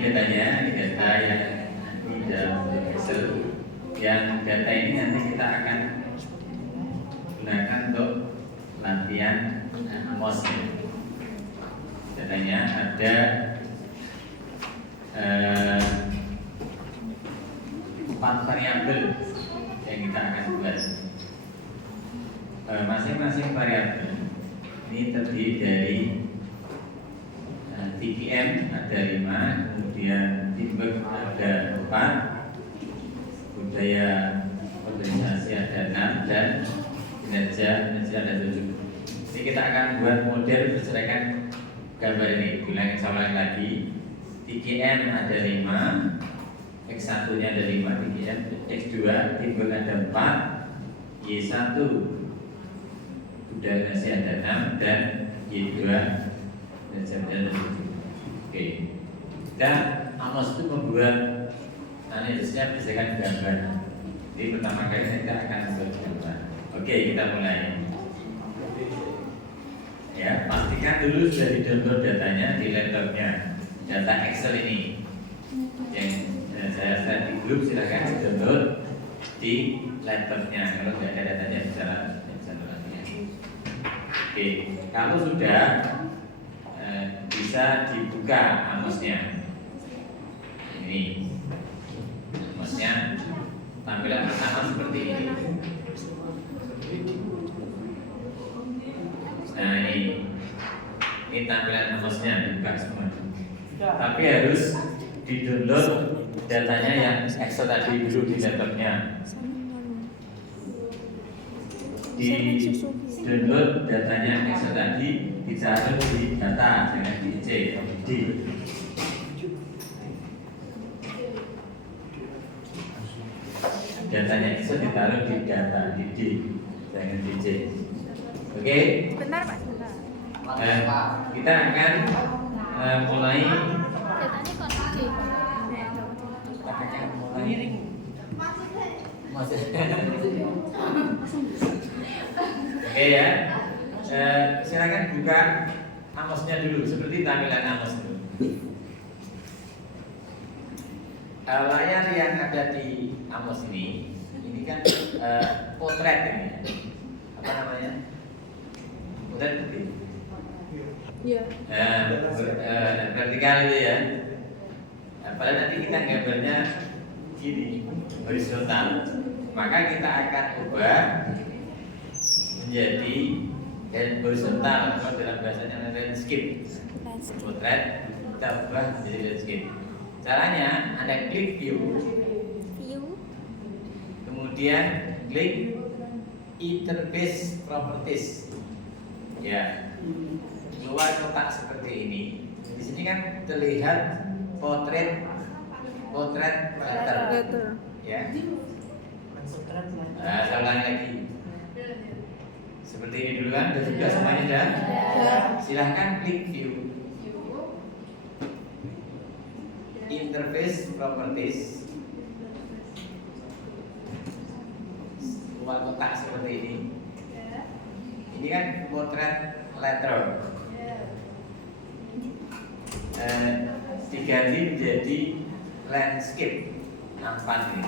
datanya, ini data yang di dalam Excel. Yang data ini nanti kita akan gunakan untuk latihan MOS. Datanya ada 4 variabel yang kita akan buat. Masing-masing variabel ini terdiri dari TPM ada 5, kemudian teamwork ada 4, budaya organisasi ada 6, dan kinerja ada 7. Ini kita akan buat model berdasarkan gambar ini. Ulangi sama lagi. TPM ada 5, X1 nya ada 5 TPM, X2 teamwork ada 4, Y1 budaya organisasi ada 6, dan Y2 kinerja ada 7. Oke, dan Amos itu membuat analisisnya berdasarkan gambar. Jadi pertama kali kita akan membuat gambar. Oke, kita mulai. Ya, pastikan dulu sudah di-download datanya di laptopnya. Data Excel ini yang saya share di grup, silahkan di-download di laptopnya. Kalau tidak ada datanya bisa downloadnya. Oke, kalau sudah bisa dibuka Amosnya. Ini Amosnya, tampilan pertama seperti ini. Nah, ini tampilan Amosnya, dibuka semua. Tapi harus di-download datanya yang Excel tadi dulu di laptopnya. Di-download datanya Excel tadi, ditaruh di data, jangan di C, di. Datanya Excel ditaruh di data, di D, jangan di C. Oke? Benar Pak, benar. Kita akan mulai. Datanya kok Miring. Oke ya. Silakan buka Amosnya dulu, seperti tampilan Amos dulu. Layar yang ada di Amos ini kan potret ini. Apa namanya? Potret seperti Iya. Vertikal itu ya. Padahal nanti kita gambarnya gini, horizontal. Maka kita akan ubah menjadi horizontal, atau dalam bahasanya landscape. Potret kita ubah menjadi landscape. Caranya Anda klik view, kemudian klik interface properties. Ya, keluar kotak seperti ini. Di sini kan terlihat potret letter. Ya. Saya ulangi lagi. Seperti ini dulu kan, sudah juga semuanya sudah. Silahkan klik view, interface properties, keluar kotak seperti ini. Ini kan potret letter. Diganti menjadi landscape, nampak ini.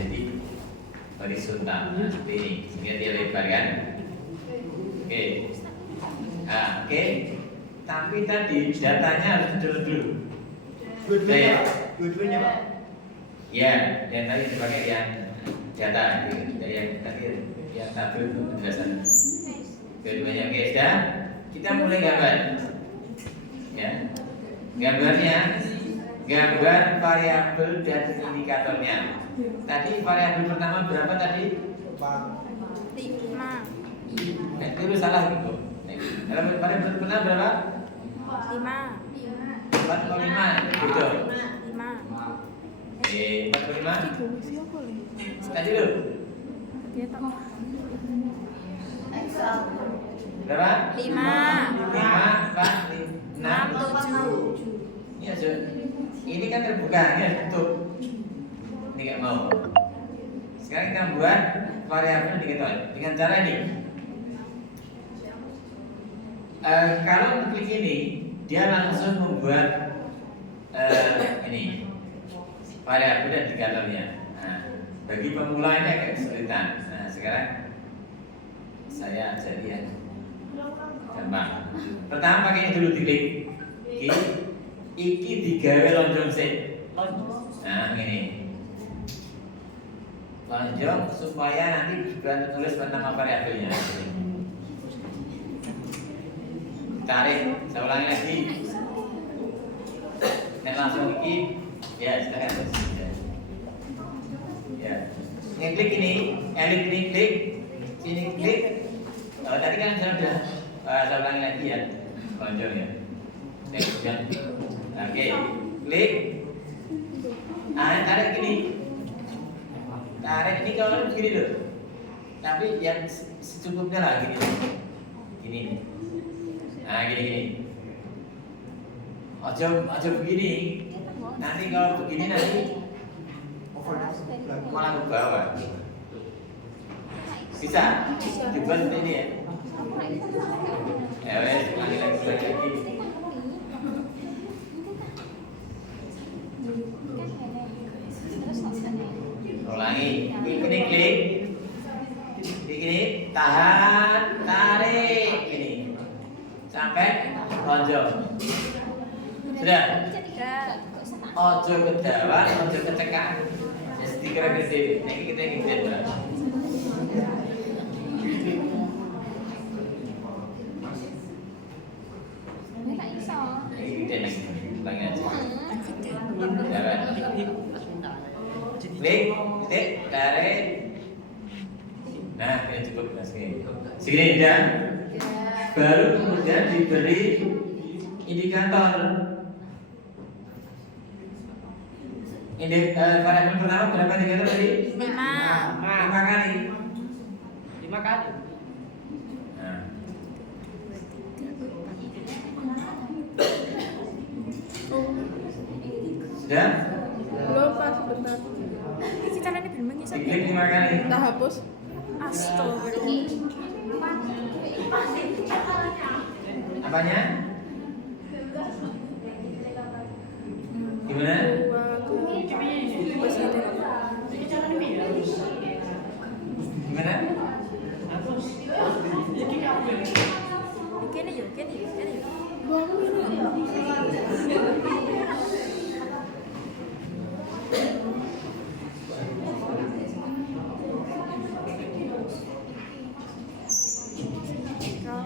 Jadi horizontal, seperti ini, sehingga dia lebar kan. Oke. Nah, oke. Tapi tadi datanya harus dulu. Dua-duanya Pak. Ya, yang tadi dipakai yang data, yang tadi yang tabel itu penjelasan. Kedua-duanya oke, sudah. Kita mulai gambar. Ya, gambarnya gambar variabel dan indikatornya. Tadi variabel pertama berapa tadi? 5. Itu salah gitu. Variabel pertama berapa? 5. 45. Betul. 5. 45. Tadi dulu. Dia tahu. Berapa? 5. 4, 6, 7. Iya, ini kan terbuka, ini tutup. Ini nggak mau. Sekarang kita buat variabel indikator dengan cara ini. Kalau klik ini, dia langsung membuat ini variabel dan indikatornya. Nah, bagi pemula ini agak kesulitan. Nah, sekarang saya ajari ya, gampang. Pertama pakai dulu diklik. Iki digawe lonjong sih. Nah, ini lonjong supaya nanti bisa tulis nama variabelnya. Tarik, saya ulangi lagi. Nah, langsung iki, ya silakan. Ya, ini klik ini, elit ini klik, sini klik. Kalau tadi kan sudah, saya ulangi lagi ya, lonjong ya. Oke, klik. Tarik gini. Tarik ini kalau gini loh. Tapi yang secukupnya lah gini. Gini. Nah, gini. Ojo begini. Nanti kalau begini nanti malah ke bawah. Bisa? Dibuat seperti ini ya. Ya wes, lagi. Ulangi, ini klik, ini tahan, tarik, ini sampai lonjong. Sudah? Ojo kedawan, ojo kecekan. Jadi kira gede, ini kita gede banget. Ini gede nih, ulangi aja. Klik, titik, tarik. Nah, ini cukup segini dan baru kemudian diberi indikator. Variabel pertama berapa indikator tadi? 5 kali. 5 kali. Nah. Sudah? belum pas sebentar ini caranya bener ngisap Diklik 5 kali. kita hapus astagfirullah Apanya? Gimana? Gimana? Kene yuk.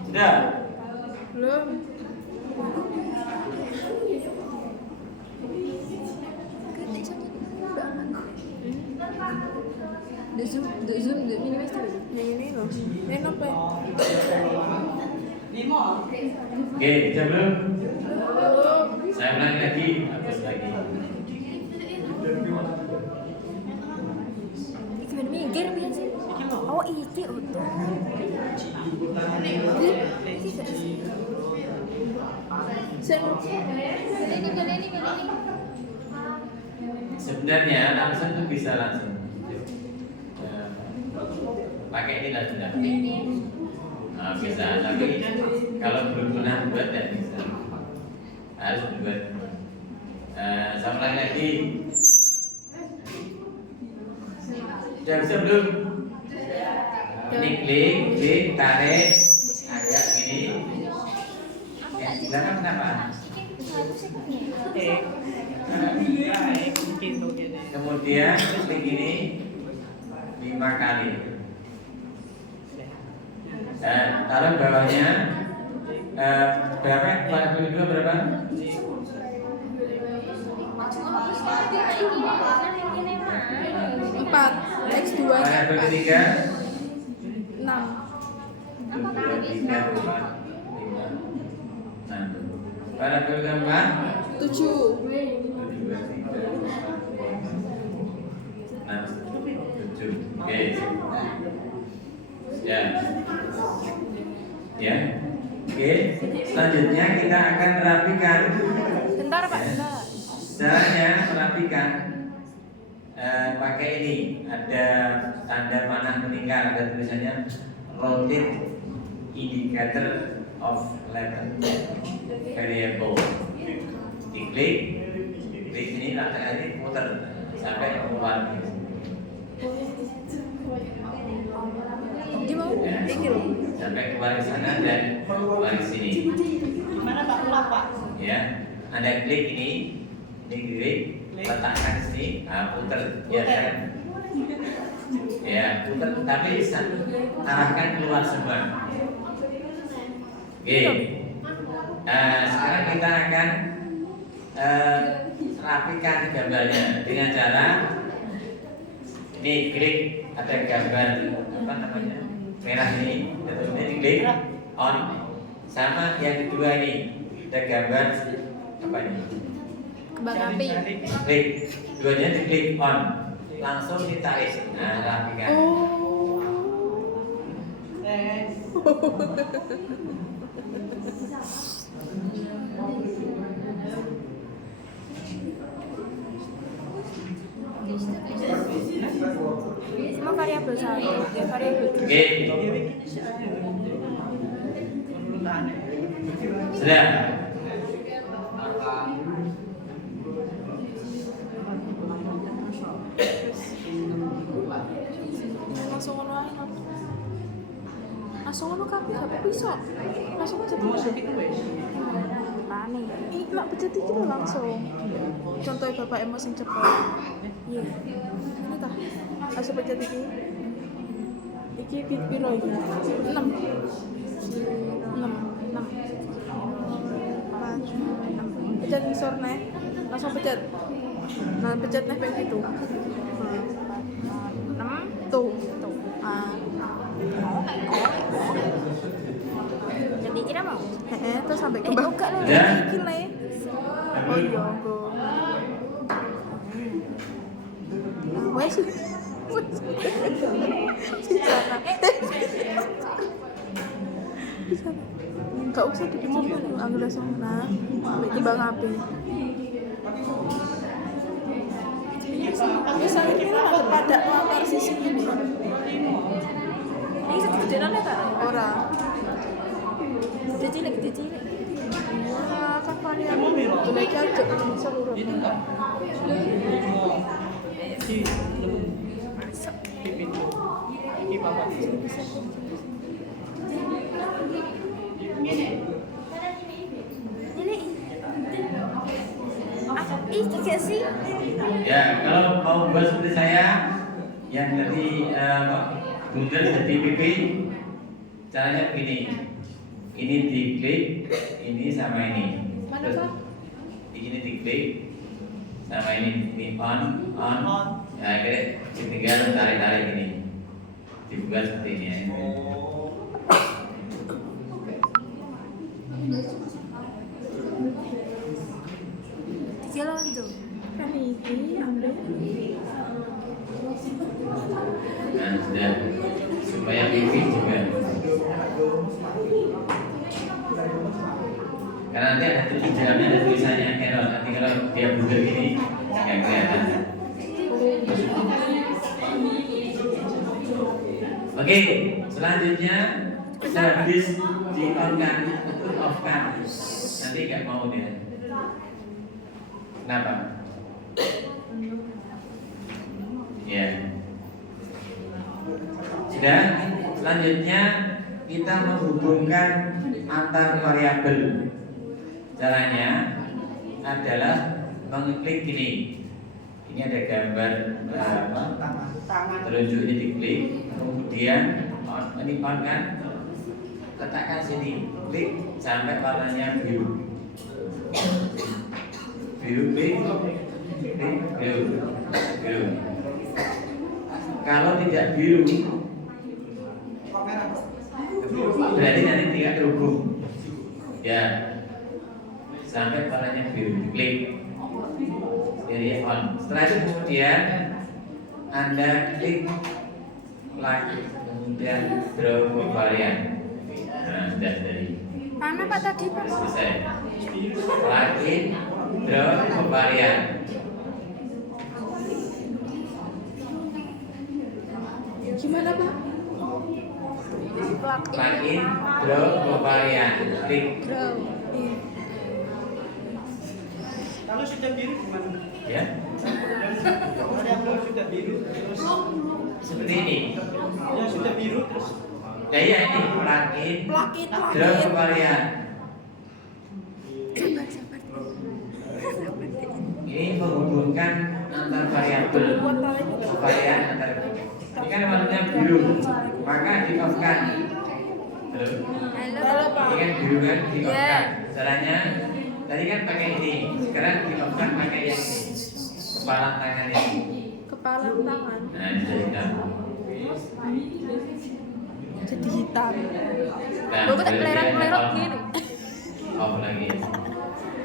Sudah? Belum. The zoom, ini mas tuh. Yang ini loh. Ini apa? Oke, bisa belum? Saya ulangi lagi, hapus lagi. Iki ben minggir biasa. Oh, iki utuh. Sebenarnya langsung tuh bisa langsung. Pakai ini lah sudah. Nah, bisa, tapi kalau belum pernah buat tidak bisa. Harus dibuat. Saya ulangi lagi. Sudah bisa belum? Ini klik, tarik, agak gini. Belakang kenapa? Kemudian klik gini 5 kali. Taruh bawahnya berapa? Variabel kedua berapa? 4 X2 nya Variabel ketiga 6 2, 3, 4, 5, 6. Variabel keempat 7 2, 3, 4, 5, 6, 7. Oke. Ya. Oke. Selanjutnya kita akan merapikan. bentar Pak, bentar. Caranya merapikan pakai ini, ada tanda panah meningkat, ada tulisannya rotate indicator of letter variable. Diklik ini nanti putar sampai keluar. Dia mau Ya, sampai keluar ke sana dan keluar ke sini. Gimana Pak? Ulang Pak. Ya, Anda klik ini klik, letakkan sini, putar, ya kan? Ya, putar, tapi arahkan keluar semua. Oke. Sekarang kita akan rapikan gambarnya dengan cara ini klik ada gambar apa namanya merah ini, ini diklik on, sama yang kedua ini ada gambar apa ini? kembang api. Klik, duanya diklik on, langsung ditarik. Nah, rapikan. Semua variabel satu, ya variabel dua. Oke, sudah. Langsung ngono ae. Langsung ngono kabeh gak bisa. Langsung pencet iki. Pane. Iki mak pencet iki lho langsung. Contohnya bapak emo sing cepet. Iya. Ini tah. Langsung pencet iki. Iki piro iki? 6. 6. 6. Pencet ngisor nih. Langsung pencet. Nah, pencet nih kayak gitu. 6 tuh. Jadi kira mau? Terus sampai kembang. Enggak lah. Sudah. Iki le. Oh iya, go. Wes. Di sana. Di sana. Enggak usah dipencet dulu, ambil langsung nah. Timbang api. Bisa kira pada nomor sisi ini. Ini satu gedean ta? Ora. Gede cilik. Wah, kan variabel. Lagi aja seluruh. Itu enggak. Masuk. Di pintu. Ini Bapak. Ini. Ini gak sih? Ya, kalau mau buat seperti saya yang tadi bundel jadi pipi, caranya begini. Ini diklik, ini sama ini. Mana, Pak? Ini diklik sama ini on. Ya, akhirnya tinggal tarik ini. Dibuka seperti ini ya. Jalan tuh. Kan iki ambil. Nah, sudah supaya pipi juga. Karena nanti ada di dalamnya ada tulisannya error. Nanti kalau dia bundel gini nggak kelihatan. Oke, selanjutnya sudah habis di on kan, off kan. Nanti nggak mau dia. Kenapa? Ya. Sudah. Selanjutnya kita menghubungkan antar variabel. Caranya adalah mengklik gini. Ini ada gambar telunjuk ini diklik, kemudian ini on kan, letakkan sini, klik sampai warnanya biru. Biru. Kalau tidak biru, berarti nanti tidak terhubung. Ya, sampai warnanya biru, klik. Jadi on. Setelah itu kemudian Anda klik lagi, kemudian draw varian. Nah, sudah dari. Mana Pak tadi, Pak? Selesai. Lagi draw varian. Gimana Pak? Lagi draw varian. klik. Grow. Iya. Kalau sudah biru gimana? Ya, Kalau yang sudah biru terus seperti ini. yang sudah biru terus Ya iya ini plugin Plugin. drop varian. Ini menghubungkan antar variabel varian antar. Ini kan warnanya biru, maka di off kan. Halo. Ini kan biru kan di off kan. Caranya tadi kan pakai ini, sekarang di off kan pakai yang ini. Kepala tangan ini. Kepala tangan Nah ini jadi hitam. jadi hitam. Nah, Lo kok tak kemudian melerat on. gini. Off lagi.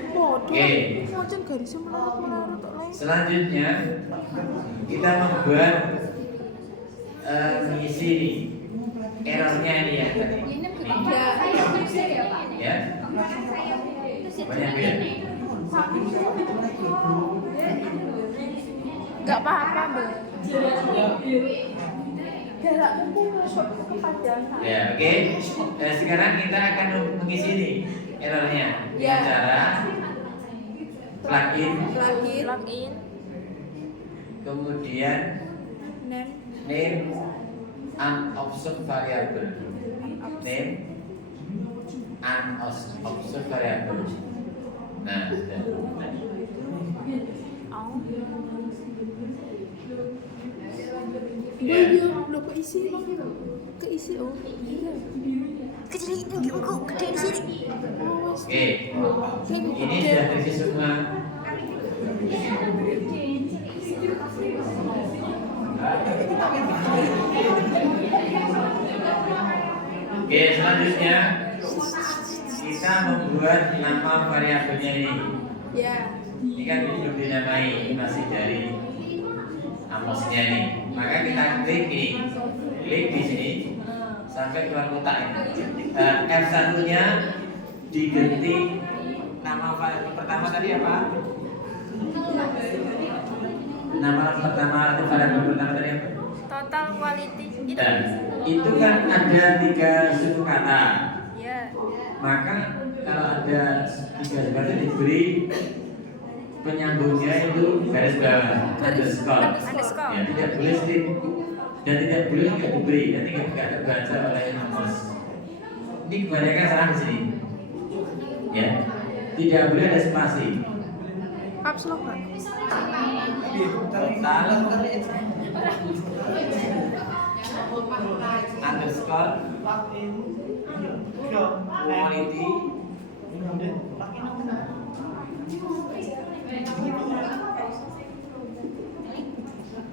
Waduh. Oke. Macam garisnya melarat tok lain. Selanjutnya kita membuat mengisi ini errornya ini ya tadi. Ya. Banyak ya. Enggak apa-apa, Mbak. Jarak Ya, oke. Nah, sekarang kita akan mengisi ini errornya dengan cara plugin, Login. kemudian name unobserved variable, name unobserved variable. Nah, sudah. Oh iya, lo keisi Bang. Keisi oh. Iya. Kecil ini kok gede di sini. Oh, wes. Oke, ini sudah terisi semua. Oke, selanjutnya kita membuat nama variabelnya ini. Ya. Ini kan belum dinamai, masih dari Amosnya nih. Maka kita klik ini, klik di sini sampai keluar kotak ini. F1-nya diganti nama variabel pertama tadi apa? Nama pertama itu variabel pertama tadi apa? Total quality. Dan itu kan ada 3 suku kata. Ya. Maka kalau ada 3 suku kata diberi penyambungnya itu garis bawah underscore. Ya, tidak boleh strip dan tidak boleh juga diberi, nanti nggak terbaca oleh Amos. Ini kebanyakan salah di sini. Ya, tidak boleh ada spasi. Caps lock Bang. Total underscore quality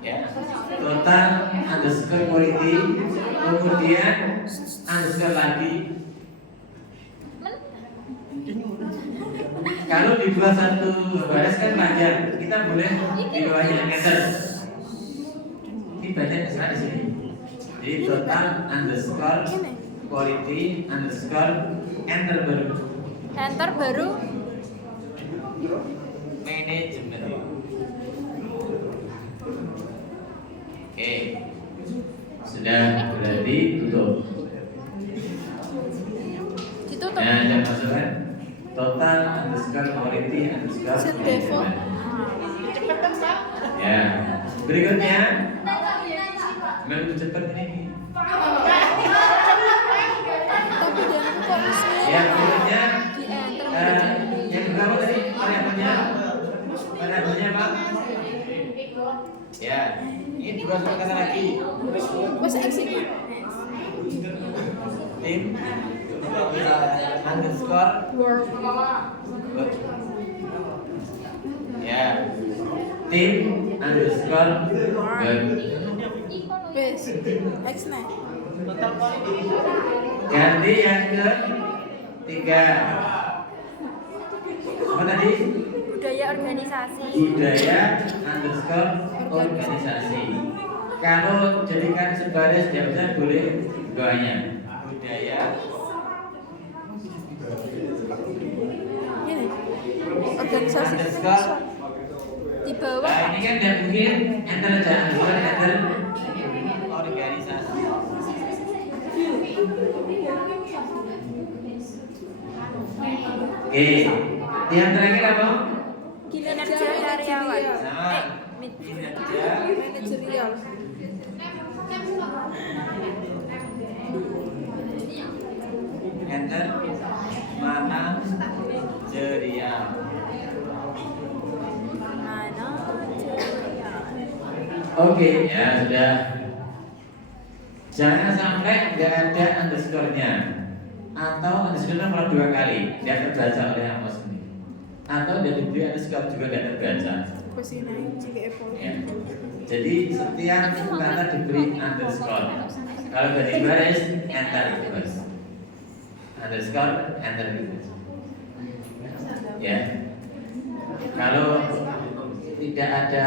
ya, total underscore quality, kemudian underscore lagi. Kalau di bawah satu baris kan panjang, kita boleh di bawahnya enter. Ini banyak kesalahan di sini. Jadi total underscore quality underscore enter baru. Enter baru. Manajemen. Oke, sudah berarti tutup. Ditutup. Nah, ada masukan total underscore quality underscore Set default. management. Ya, berikutnya memang cepat ini. Tapi jangan kok Ya, berikutnya di enter. yang berapa tadi variabelnya? Variabelnya apa? Ya, ini 2 suku kata lagi. Bahasa exit. Tim underscore Word. ya, tim underscore word. Wes. X-nya. total quality. Ganti yang ketiga. Apa tadi? Budaya organisasi. Budaya underscore organisasi. Kalau jadikan sebaris jawabnya boleh bawahnya. Budaya Ini. Organisasi. underscore. Di bawah. Nah, ini kan tidak mungkin enter aja, underscore enter organisasi. Oke, yang terakhir apa? Kinerja karyawan. Sama. Mit- Kinerja Manajerial. enter manajerial. Manajerial. Oke, ya sudah. Jangan sampai nggak ada underscore-nya atau underscore-nya malah 2 kali dia terbaca oleh Amos ini, atau dia diberi underscore juga nggak terbaca. Kesini jika Apple. Ya. Jadi setiap kata diberi underscore. Kalau dari baris enter terus. Underscore enter terus. Ya. Kalau tidak ada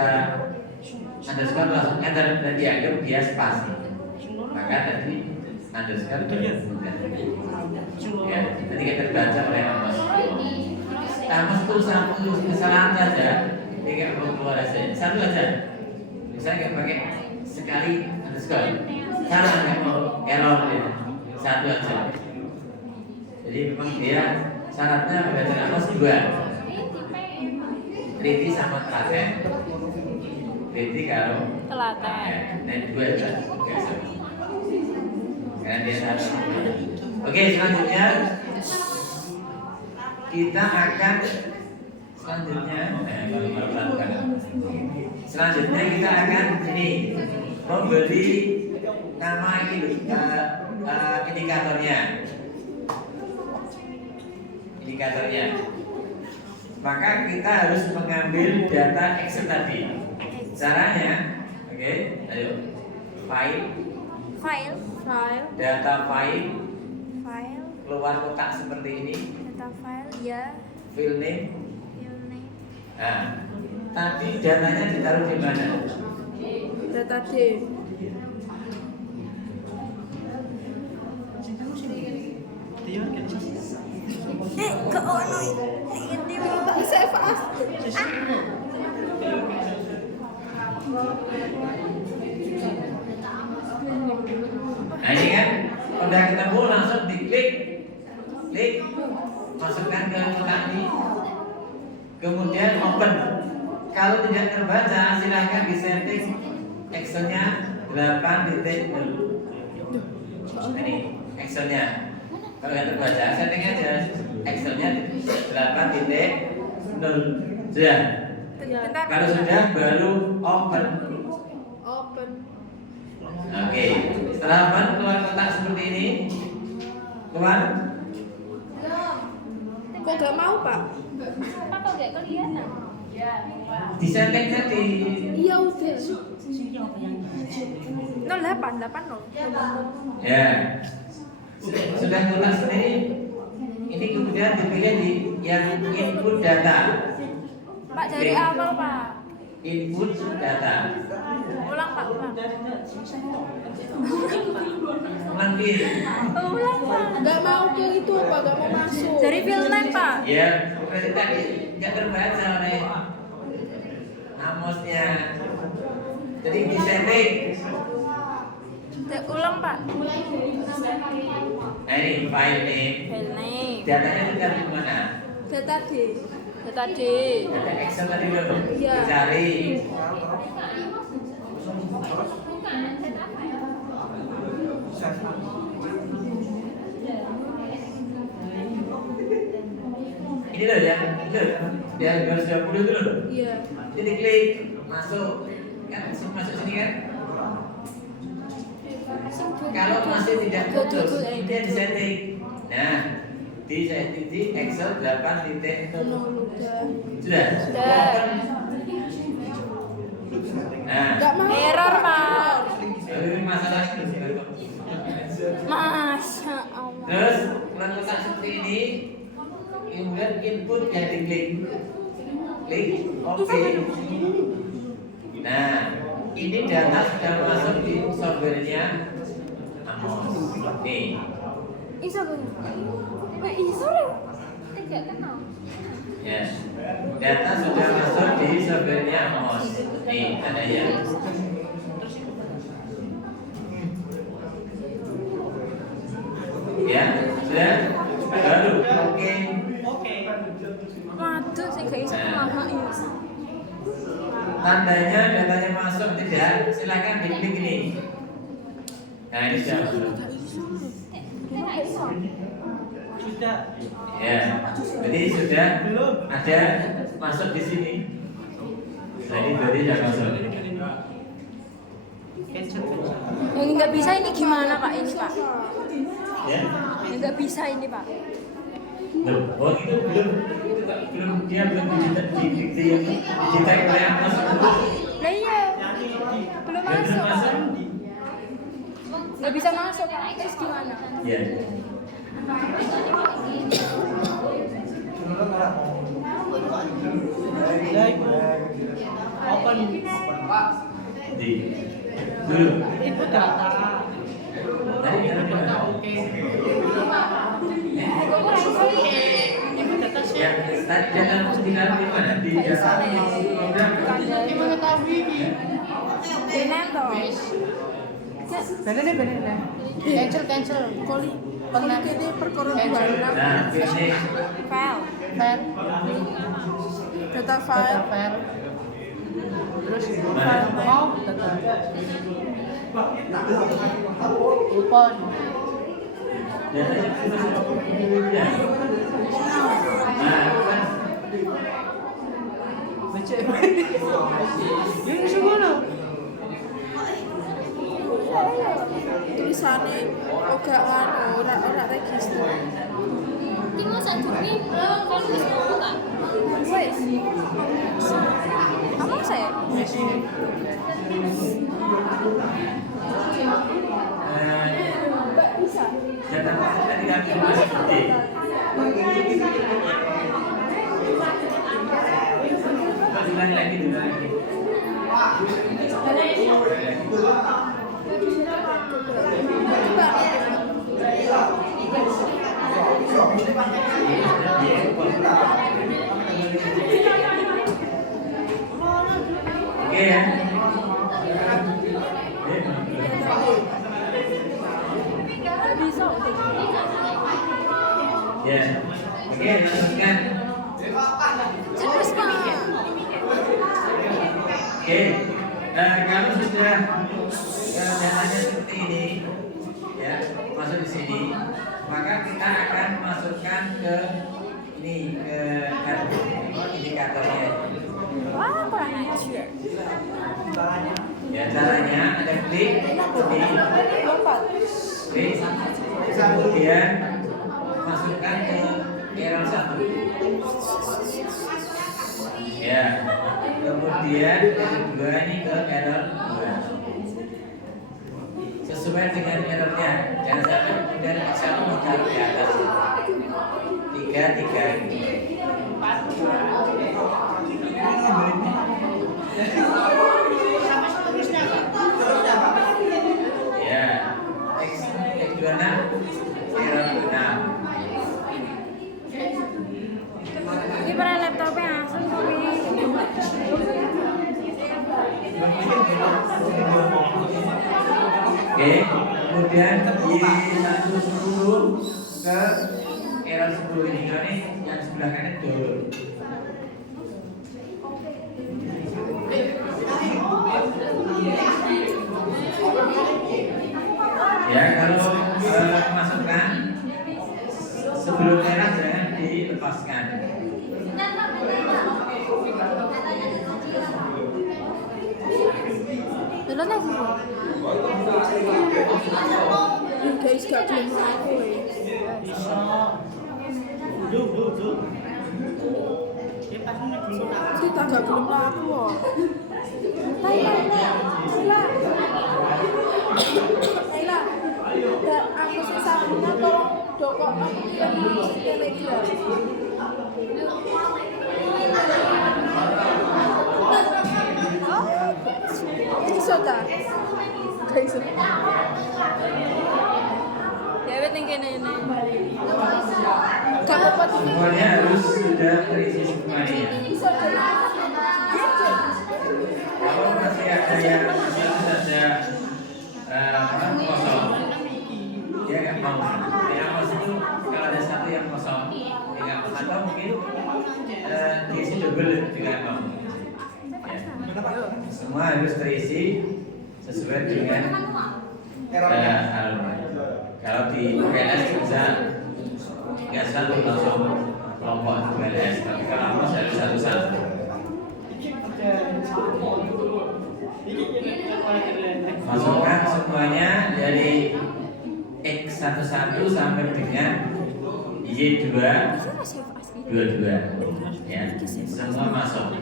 underscore langsung enter dan dianggap dia spasi. Maka tadi underscore ya, nanti kita terbaca oleh Amos. Amos itu satu kesalahan saja, tidak perlu keluar saja. Satu aja. Misalnya nggak pakai sekali underscore, salah nggak mau error ya. Satu aja. Jadi memang dia syaratnya membaca Amos 2. Riti sama telaten. Riti kalau Telaten. dan 2 itu biasa. Karena dia syarat. Oke, selanjutnya kita akan selanjutnya kita akan ini memberi nama ini indikatornya. Maka kita harus mengambil data Excel tadi. Caranya, oke, ayo file, data file, keluar kotak seperti ini, data file ya, fill name. fill name, Nah, tadi datanya ditaruh di mana? Data D. Dia organisasi. ke ono ini Tak save as. Nah ini kan, udah ketemu langsung diklik, masukkan ke kotak ini, kemudian open. Kalau tidak terbaca, silahkan disetting Excelnya 8.0. Ini Excelnya. Kalau nggak terbaca, setting aja Excelnya 8.0. Sudah. bentar. Kalau sudah, baru open. Oke, setelah open keluar kotak seperti ini. Keluar. Kok gak mau, Pak? Apa nggak kelihatan? Disetting tadi. Iya udah. 0880. Ya. Sudah kotak sendiri. Ini kemudian dipilih di yang input data. Pak dari awal Pak. Input data. Ulang Pak, ulang. Ulang pilih. Ulang Pak. Gak mau ke itu, Pak. Gak mau masuk. Dari fill name Pak. Ya, berarti tadi nggak terbaca oleh Amosnya. Jadi disetting. Ulang Pak. Nah ini file name. File name. Datanya ditaruh di mana? Data D. Data D. Data Excel tadi loh. Iya. Dicari. Ini loh ya, itu dia 220 itu loh. Iya. Jadi klik masuk, kan masuk sini kan? Kalau masih tidak putus, dia disetting. Nah, disetting di Excel 8.0. Sudah. Sudah. Nah, Gak mau. Error Pak. ini masalah itu. Masya Allah. Terus ulang kotak seperti ini, kemudian input yang diklik, oke. Nah, ini data sudah masuk di softwarenya Amos. Nih, Iso kan? Iso loh. Tidak kenal. ya, data sudah masuk di softwarenya Amos. Nih, ada ya. Ya, sudah. Baru, oke. Itu sing gak iso mahal iya. Tandanya datanya masuk tidak, silakan diklik ini. Nah ini sudah masuk. Gimana gak iso? Sudah. Ya, jadi sudah ada masuk di sini. Nah ini berarti sudah masuk. Cancel. Yang nggak bisa ini gimana Pak? Ini Pak. Ya, Yang nggak bisa ini Pak. belum. Oh itu belum dia belum digital oleh Mas. Lah iya. Belum Belum masuk. Pak. masuk. Nggak bisa masuk Pak. Terus gimana? Ya. Open. Di belum. Input data. Tadi ada Data apa? oke. Input data Ya, share. tadi data di dalam di mana? Di dalam program. Mengetahui di Benar toh. benar. Cancel. Koli kene perkara 26 Nah, finish. File. data file Terus Mana? mau data. Open. Ya, ya. Nah, kan Baca. Ini semua loh. tulisane ora ora register. Ki mau sajurne kan wis mau tak? Wis. Kamu saya? data masuk tadi kan masih gede. Ulangi lagi. Oke ya. Bisa. Ya. Oke, lanjutkan. Terus Pak. Oke. Kalau sudah datanya seperti ini, ya, masuk di sini, maka kita akan masukkan ke ini ke indikatornya. Wah, kurang ajar. Ya, caranya ada klik di klik, kemudian masukkan ke error 1. Ya, kemudian yang kedua ini ke error 2. Sesuai dengan errornya, jangan sampai kemudian Excel mencari di atas 3 ini. Ya, X26 error 6. Ini pada laptopnya asal tapi Oke, kemudian di 110 ke error 10 ini yang sebelah kanan double. Ya, kalau masukkan sebelum error jangan dilepaskan. belum lagi. Guys, gak gelem aku Duh. Ya pas ini dulu tak. Kita gak gelem aku kok. Laila. Dan aku sih sampingnya tolong dokok aku kirim di Telegram. Iso ta? Gak iso. Ya wet ning kene ini. Gak apa-apa di Semuanya harus sudah terisi semuanya. iso ta? Kalau masih ada yang kosong, dia nggak mau. Yang kosong itu kalau ada satu yang kosong, dia nggak mau. Atau mungkin dia double dengan nom. Ya. Semua harus terisi sesuai dengan halaman. Kalau di PLS bisa nggak satu langsung kelompok PLS, tapi kalau harus satu-satu. Masukkan semuanya dari X11 sampai dengan Y2 22 ya, semua masuk.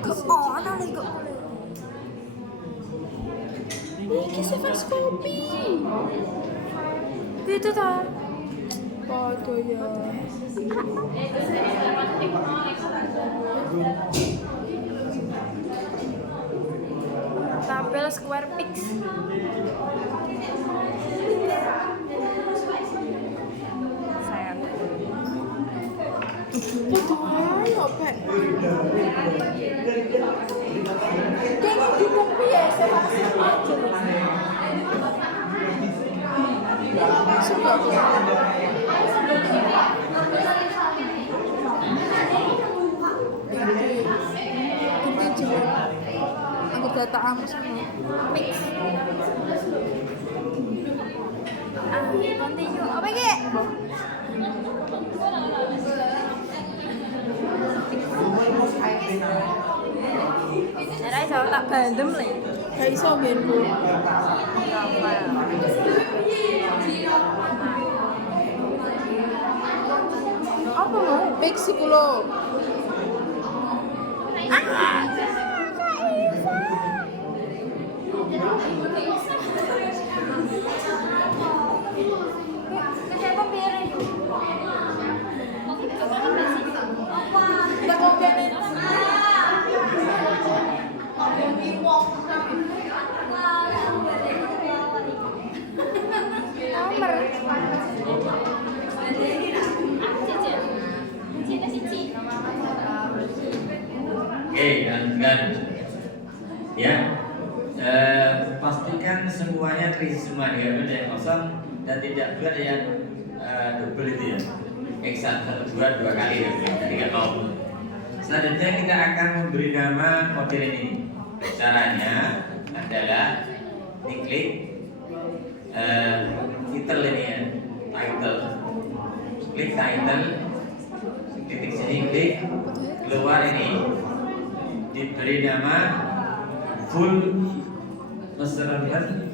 Ini sifat kopi. Itu toh. Bodoh ya. Tabel square pix. Sayang. Itu ayo, Pak. Kayak gitu piye saya aku data amu sama mix. Continue. Apa iki? Cara iso tak bandem le. Gak iso genku. Apa mau? Pixi kulo. Oke, dan ya, pastikan semuanya terisi semua, tidak ada yang kosong dan tidak ada yang double itu ya. X1, 2 kali ya, jadi nggak tahu. Selanjutnya kita akan memberi nama model ini. Caranya adalah diklik title ini ya, title. Klik title, titik sini, klik keluar ini. Diberi nama full measurement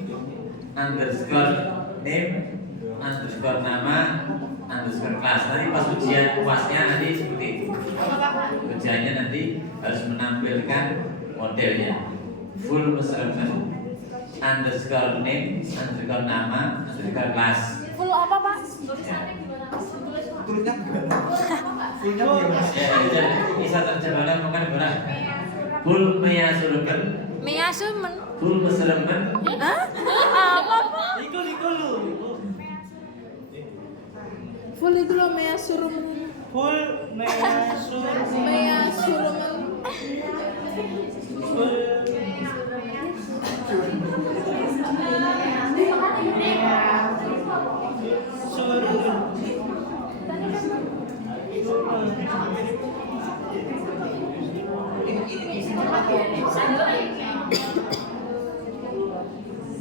underscore name underscore nama underscore class. Nanti pas ujian UASnya nanti seperti itu. Ujiannya nanti harus menampilkan modelnya full measurement underscore name underscore nama underscore class. Full apa, Pak? Tulisnya gimana? Ya, bisa terjemahan bukan benar. Full measurement. Measurement. Full measurement. Hah? Apa, Pak? Iku lu. Full itu lo measurement. Full Measurement.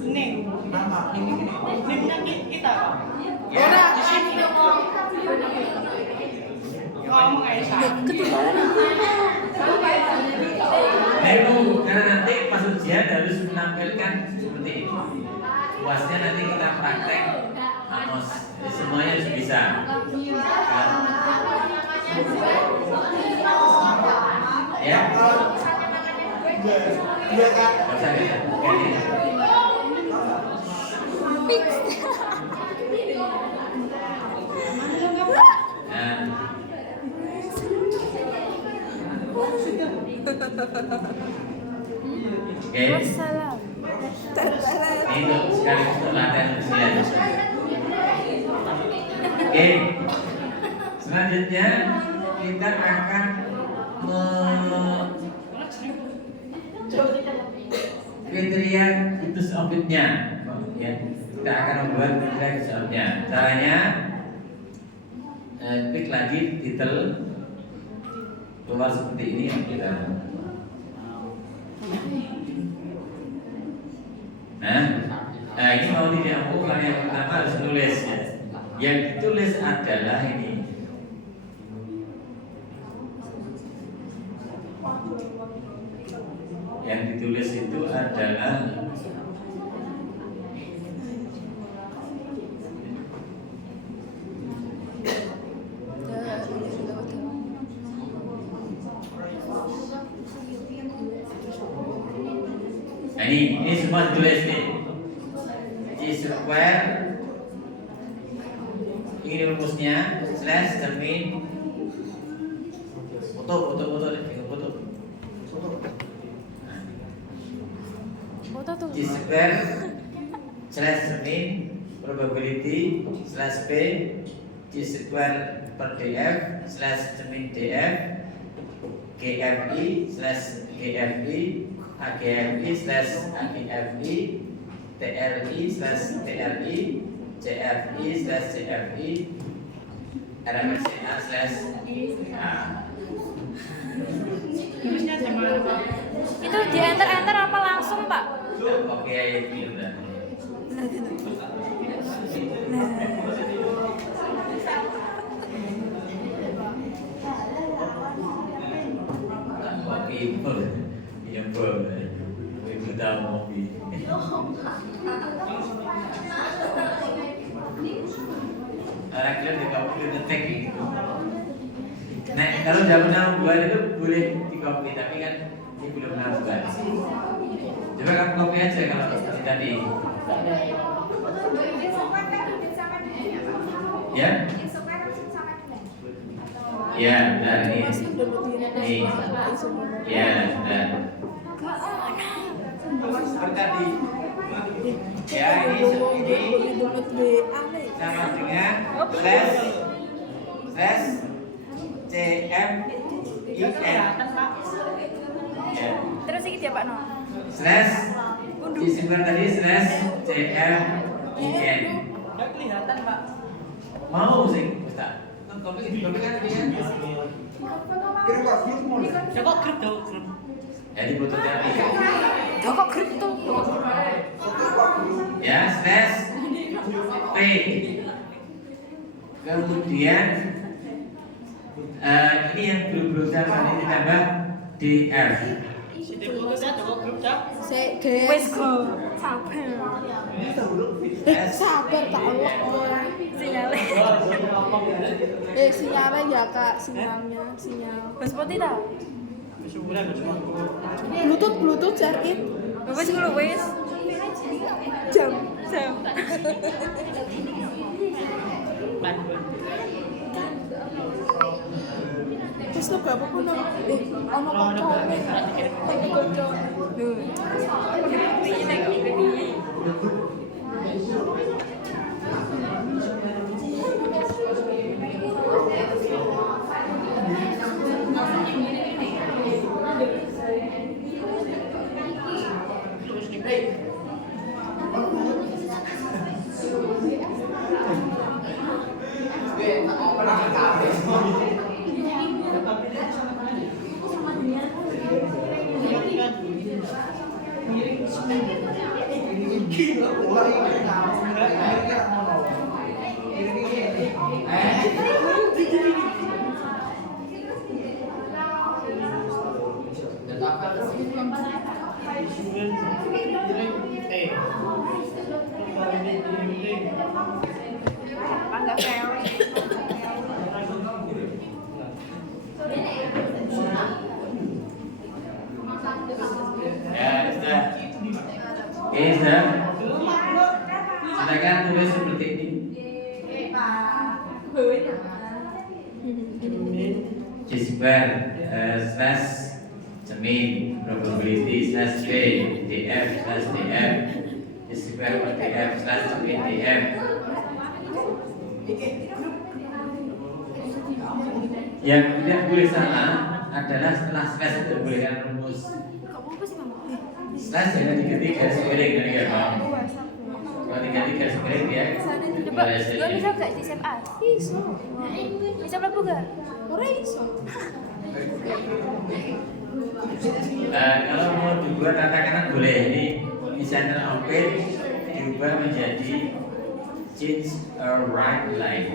Ini nama ini kita. Ora. Ngomong aja sama. Ketinggalan. Karena nanti pas ujian harus menampilkan seperti ini. UASnya nanti kita praktek Amos. Jadi semuanya harus bisa. Ya. Iya kan? Bisa ya. Fix. Nah. Oke. Wassalam. Ini untuk sekaligus untuk latihan ujian. Oke. Selanjutnya kita akan kriteria putus outputnya. Ya, kita akan membuat kriteria putus outputnya. Caranya klik lagi title, keluar seperti ini yang kita. Nah ini mau tidak mau yang pertama harus nulis ya. Yang ditulis adalah ini. Yang ditulis itu adalah nah, ini semua ditulis nih. G square ini rumusnya slash cermin foto Foto tuh. G square slash cermin probability slash P G square per DF slash cermin DF GFI slash GFI AGFI slash AGFI TRI slash TRI CFI slash CFI RMCA slash A. Tulisnya di mana, Pak? Itu di enter apa langsung, Pak? Oke, ini udah. Kopi yang boleh. Ibu tahu kopi. Orang kalian di kopi ngetek gitu. Nah, kalau zaman now buat itu boleh di kopi, tapi kan ini belum nambah. Coba kamu kopi aja kalau tadi. Ya? Ya, benar ini. Nih. Ya, benar. Seperti tadi. Ya, ini sama dengan slash CMIN. Ya. Terus iki dia, Pak No. Slash di sebelah tadi slash CMIN. Nggak kelihatan, Pak. Mau sih, Ustaz. Kopi kan dia. Ya kok grup dong, grup. Jadi butuh tadi. Kok kripto? Ya, slash P. Kemudian ini yang belum tadi ditambah DF. Sini fotonya coba grup dah. Wes go. Sabar. sabar tak Allah. Sinyalnya. Sinyalnya ya Kak, sinyal. Wes putih ta? Sebulan cuma. Bluetooth jarit. Wes ngono wes. Jam. Terus lo gak apa-apa no. Ono kocone. Ono kocone. Duh. Buktinya nek iki. Enggak fair. Ya, sudah. Oke, sudah. Silakan tulis seperti ini. Cisbar slash cermin probability slash P DF slash DF Cisbar DF slash cermin DF. Yang tidak boleh salah adalah setelah slash itu boleh kan rumus. Slash jangan diganti garis miring kan ya Bang. Kalau diganti garis miring dia Coba, gue bisa gak di SMA? Iso. Bisa berapa gak? Ora iso. Kalau mau dibuat rata kanan boleh. Ini center of page diubah menjadi change a right line.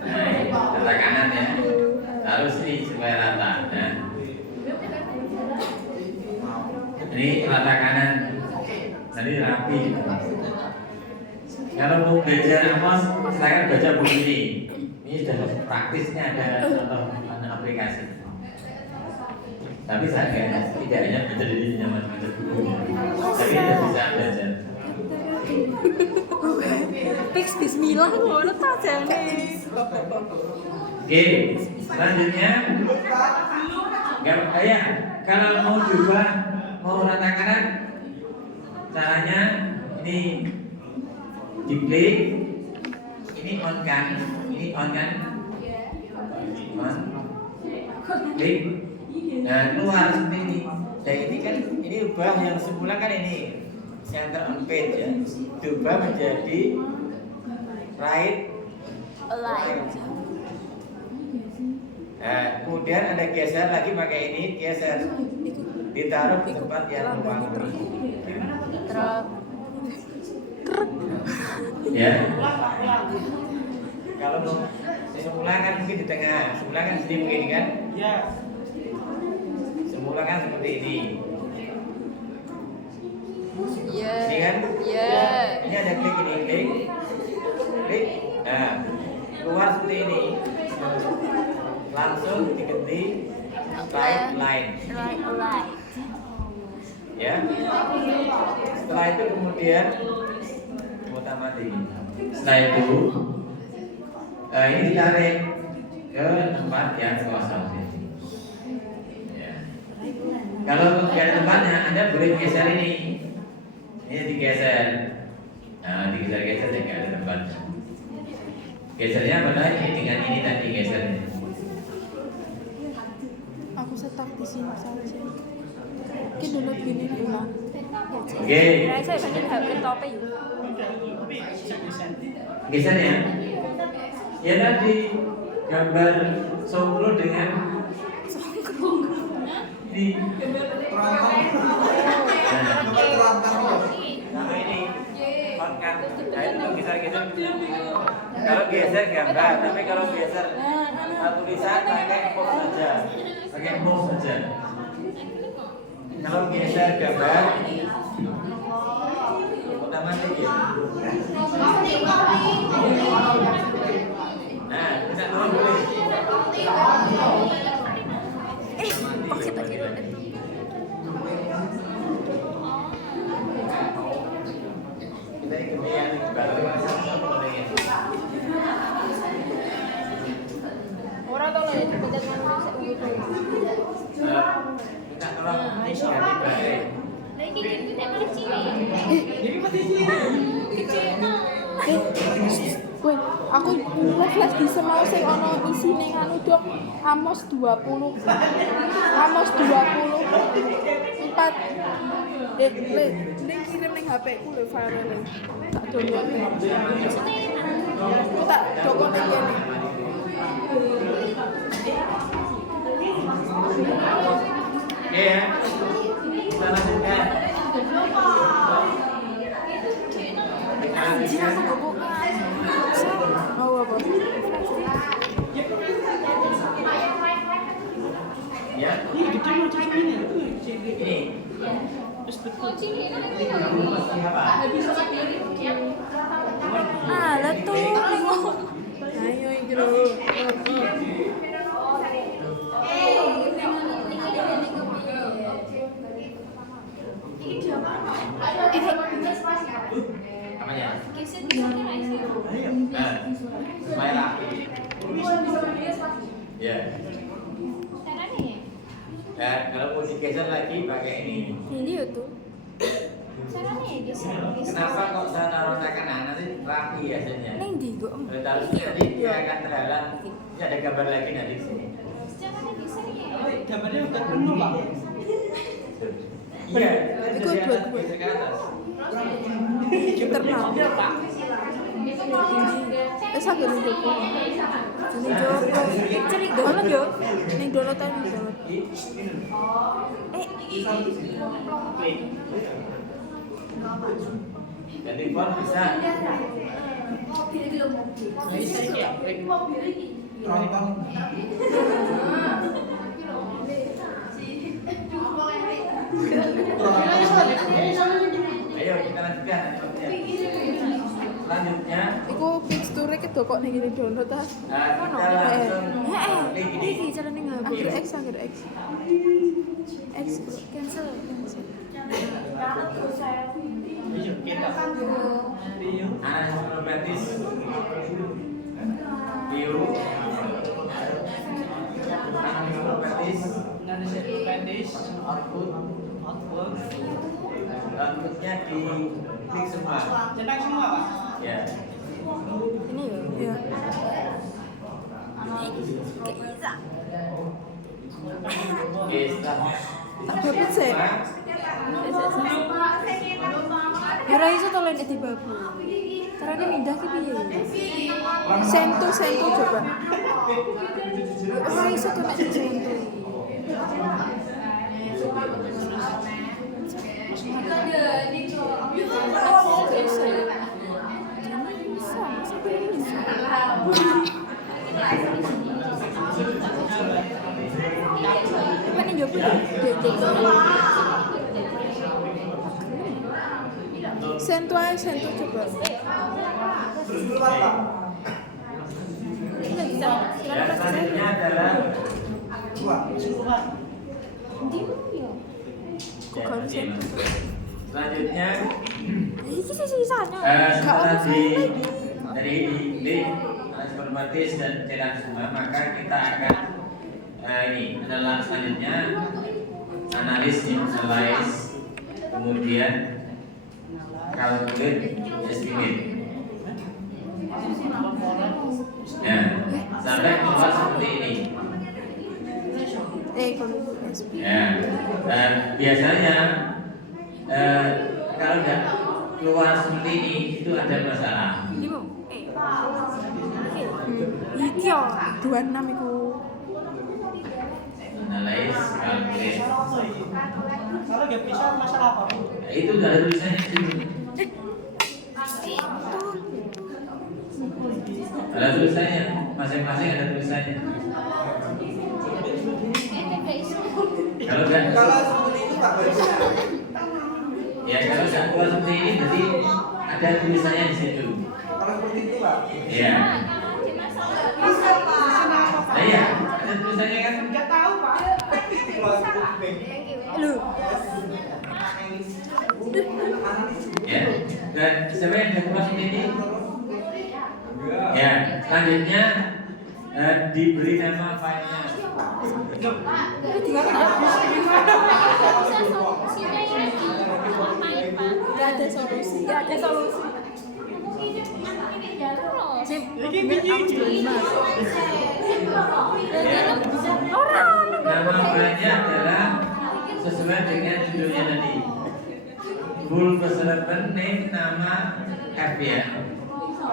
Nah, rata kanan ya. Harus ini supaya rata. Nah. Ini rata kanan. Nanti rapi. Kalau mau belajar Amos, silakan baca buku ini. Ini sudah praktisnya ada contoh aplikasi. Tapi saya tidak hanya belajar di macam-macam bukunya, tapi tidak bisa belajar. Fix bismillah ngono ta jane. Oke, selanjutnya ya, kalau mau coba mau rata kanan, caranya ini diklik, ini on kan, on, klik. Nah, keluar seperti ini. Dan ini kan ini ubah yang semula kan ini center on page ya, diubah menjadi right Align. Nah, kemudian ada geser lagi pakai ini, geser ditaruh di tempat yang luang. Ya. Kalau mau semula kan mungkin di tengah, semula kan di sini begini kan? Ya. Semula kan seperti ini. Ya. Ini kan? Ya. Ini ada klik ini, klik. Nah, keluar seperti ini. Langsung diganti right line. Right align. Ya. Setelah itu kemudian muter mati. Setelah itu ini ditarik ke tempat yang kosong. Ya. Kalau tidak ada tempatnya, Anda boleh geser ini. Ini digeser. Nah, digeser-geser tidak ada tempatnya. Gesernya pada ini dengan ini tadi gesernya. Aku setak di sini saja. Kita download gini dulu. Oke. Saya pakai HP top yuk. Gesernya. Ya tadi gambar songkro dengan ini. Nah ini konkan. Nah itu geser-geser. Kalau geser gambar, tapi kalau geser tulisan pakai mouse saja. Pakai mouse saja. Kalau geser gambar, utama sedikit. Nah, bisa turun boleh. Pakai tak kira. Kita ikuti yang baru. Orang tolong ya coba jangan bisa gitu. Kita tolong ganti balik. Lagi gitu tak macam ni. Jadi mati sini. Weh, aku flash di semau sing ono isine nganu dok Amos 20. Amos 24. Le kirim ning HP-ku lho file-ne. Tak download. Aku tak dokon ning kene. Ya. Kita lanjutkan. Anjir aku gobokan. Oh apa? Ya. Ini gede macam ini. Ini. Coaching ni kan Kamu masih apa? Ah, lah tuh bingung. Ayo iki lho. Apanya? Geser di sini lah isi. Nah, supaya rapi. Ya. Cara ni. Dan kalau mau digeser lagi pakai ini. Ini yo tuh. Cara ni geser. Kenapa kok saya naruh kanan? Nanti rapi hasilnya. Ning ndi kok? Kalau taruh tadi dia akan terhalang. Ini ada gambar lagi nanti di sini. Cara ni geser ni. Gambarnya udah penuh Pak. Iya. Ikut buat gue. Geser ke atas. Internal. Sakit nih. Ning celik download yo. Ning download ae download. Ganti font bisa. Bisa iki ya. Ayo kita lanjutkan. Selanjutnya, Iku picture kedo kok ning ngene download ta. kita langsung klik ini. Iki carane ngabur X angger X. X cancel. Iya, kita. Analis properties view analis properties outputnya di klik semua Centang semua, Pak. ya. Ini yo. Iya. Oke, setelah Tak dapat sih. Ora iso to lene dibabu. Carane mindah ki piye? Sento coba. Ora iso to nek sento. Apa nih jawab? Sento aja, sento coba. Ini bisa. dan selanjutnya adalah Kok kalau sento? selanjutnya Ini sisanya. setelah dari link analis properties dan cetak semua, maka kita akan ini adalah selanjutnya analis initialize, kemudian calculate estimate. Ya, sampai keluar seperti ini. Kalau itu SP. Ya, dan biasanya kalau nggak keluar seperti ini itu ada masalah. Ini mau. Iki yo 26 iku. Analyze, calculate. Kalau nggak bisa masalah apa? Nah, itu nggak ada tulisannya di sini. Ada tulisannya, masing-masing ada tulisannya. Kalau nggak seperti itu Pak baca. ya kalau nggak keluar seperti ini, berarti ada tulisannya di situ. Kalau seperti itu Pak. Iya. Nah iya, ada tulisannya kan? Nggak tahu, Pak. Lu. Ya. Dan siapa yang ada keluar seperti ini? Ya. Selanjutnya diberi nama filenya. Gak ada solusi. Sim, Nama filenya adalah sesuai dengan judulnya tadi. Full beserta name, nama, F ya.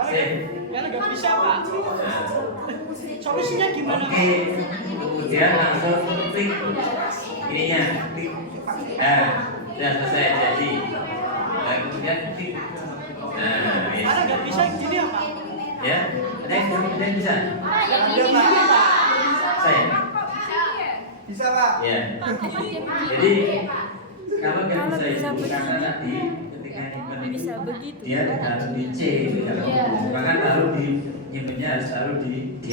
Sip. Kalau nggak bisa, Pak. Solusinya gimana? Oke, kemudian langsung klik ininya, klik. Sudah selesai jadi. Kemudian klik. Nah, ini. Ada nggak bisa gini apa? Ya, ada yang bisa? Saya. Bisa Pak. Ya. Jadi kalau nggak bisa itu karena tadi ketika nyimpen itu dia taruh di C, bahkan taruh di nyimpennya harus taruh di D.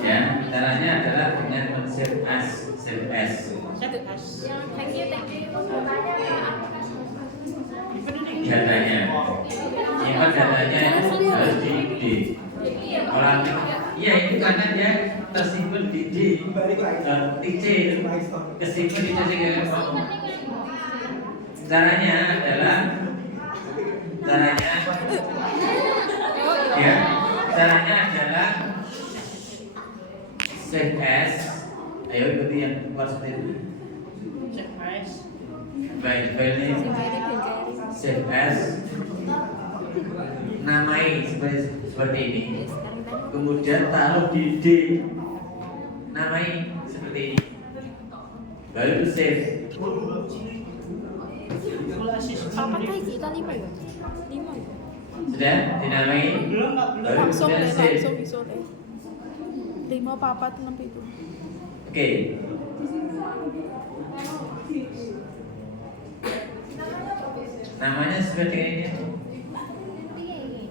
Ya, caranya adalah dengan men-save as, save as. Thank you. Datanya, nyimpan datanya itu harus di D. Orang, iya itu karena dia tersimpan di D, di C, kesimpan di C. Caranya adalah save as. Ayo ikuti yang keluar seperti itu. Baik, filenya save as, namai seperti ini. kemudian taruh di D, namai seperti ini, baru save. Apa kayak kita 5 ya? 5 ya? Sudah dinamai, baru Langsung kemudian deh, save. langsung bisa deh. 5, 4, 6 itu. Oke. Namanya sesuai dengan ini.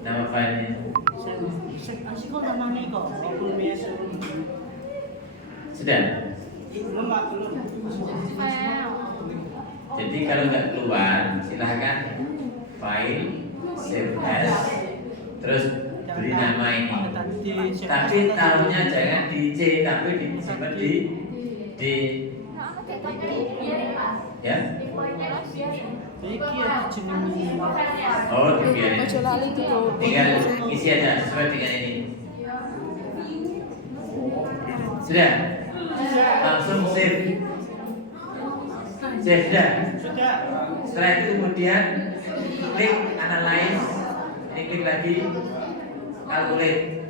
Nama filenya. Asik kok namanya kok. Sudah. Belum Pak, belum. Jadi kalau nggak keluar, silahkan file, save as, terus beri nama ini. Tapi taruhnya jangan di C, tapi disimpan di D. Ya? Iki ya jenenge. Oh, dibiarin. Ojo lali tuh. Tinggal isi aja sesuai dengan ini. Sudah? Langsung save. Save sudah. Sudah. Setelah itu kemudian klik analyze. Ini klik lagi calculate.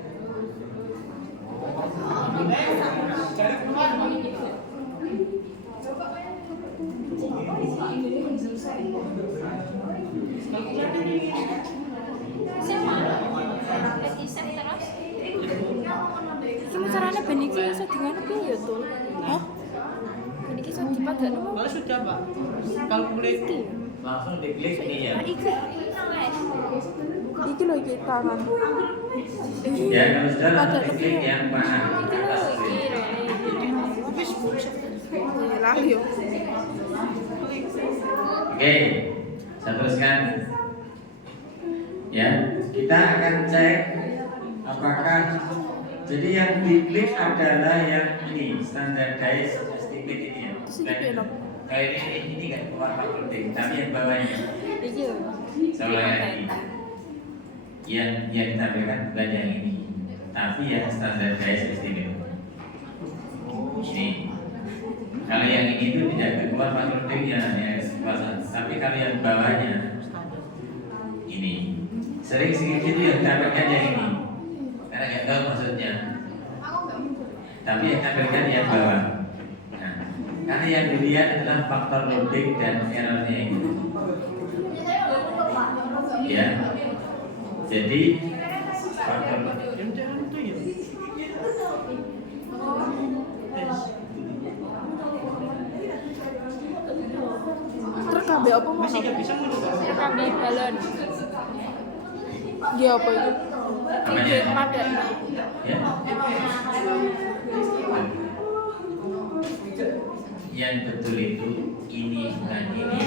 Cari keluar. Lagi save terus. Gimana caranya ben iki iso dingane piye ya tuh? Hah? Ben iki iso dipadakno mau Kalau sudah Pak. Kalkulasi. iki. Langsung diklik ini ya. Nah, iki. Iki lho iki tangan. Ya, kalau sudah langsung Padakno diklik piye? yang mana atas screen. Wis Lali yo. Oke, saya teruskan. Ya, kita akan cek apakah jadi yang diklik adalah yang ini standardized estimate ini ya. Kayak ini kan keluar penting, tapi yang bawahnya. Iki yo. Saya ulangi lagi. Yang ditampilkan bukan yang ini, tapi yang standardized estimate. Ini. Kalau yang ini itu tidak keluar penting ya, tapi kalau yang bawahnya ini sering sedikit itu yang ditampilkan yang ini, karena nggak tahu maksudnya. Tapi yang ditampilkan yang bawah. Nah, karena yang dilihat adalah faktor loading dan errornya ini. Ya, jadi faktor Terus kabeh apa mau? masih gak bisa mencoba. Kami balon. Dia apa itu? namanya Padakno. ya. Yang betul itu ini bukan ini.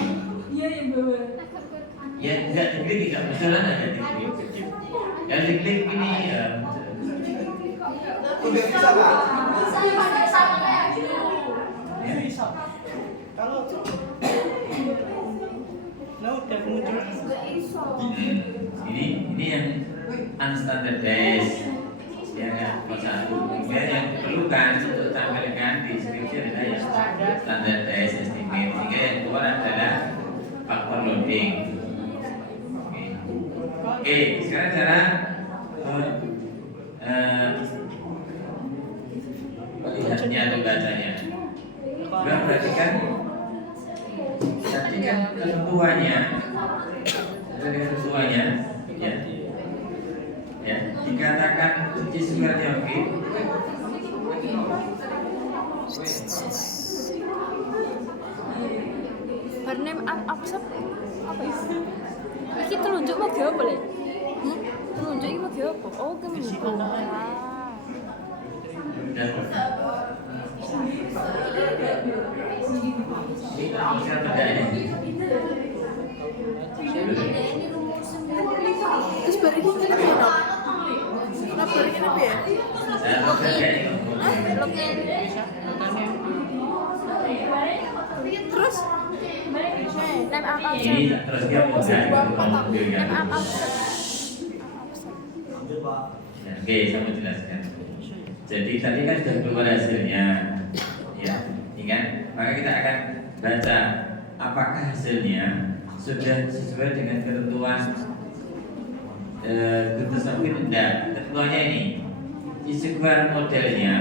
Ya enggak diklik tidak berjalan aja diklik. Yang diklik ini ya. Udah bisa Pak. Ya. Bisa. Kalau nah udah muncul. Ini yang unstandardized yang satu. Kemudian yang diperlukan untuk tampilkan di deskripsi adalah yang standardized estimate. Sehingga yang keluar adalah faktor loading. Oke, sekarang cara melihatnya atau bacanya. Coba perhatikan tadi kan ketentuannya, ya, dikatakan kunci suratnya oke. Bername absep apa itu? Iki telunjuk mau ge apa le? Telunjuk iki mau ge apa? Oh, kemudian. Dan ini bisa bedanya. Terus bari iki ngene piye, Nok? Nah, bari ngene piye? Saya mau kerja ini. Login. Terus name absep. Ini terus dia mau mobilnya. Name absep. Nah, oke, saya mau jelaskan. Jadi tadi kan sudah keluar hasilnya, ya, ingat. Maka kita akan baca apakah hasilnya sudah sesuai dengan ketentuan tersebut tidak. Ketentuannya ini C-square modelnya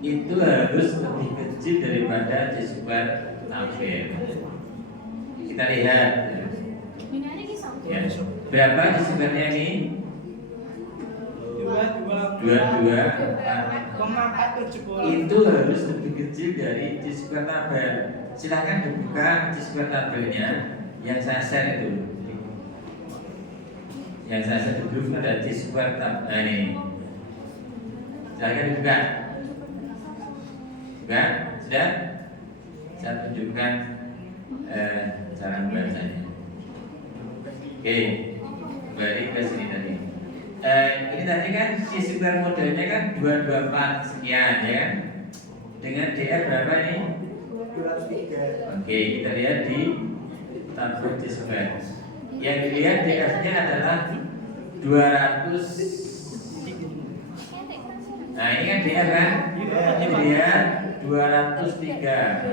itu harus lebih kecil daripada C-square tabel. Kita lihat ya. Berapa C-square-nya ini? 22,4. Itu harus lebih kecil dari C-square tabel. Silahkan dibuka C-square tabelnya yang saya share itu. Yang saya share di grup ada C-square tabel. Nah, ini. Silahkan dibuka. Buka, sudah? Saya tunjukkan cara membacanya. Oke, kembali ke sini tadi. Ini tadi kan C-square modelnya kan 224 sekian ya kan? Dengan DF berapa ini? 203. Oke, kita lihat di tabel C-square. Yang dilihat DF-nya adalah 200. Nah, ini kan DF kan? Ini dia 203.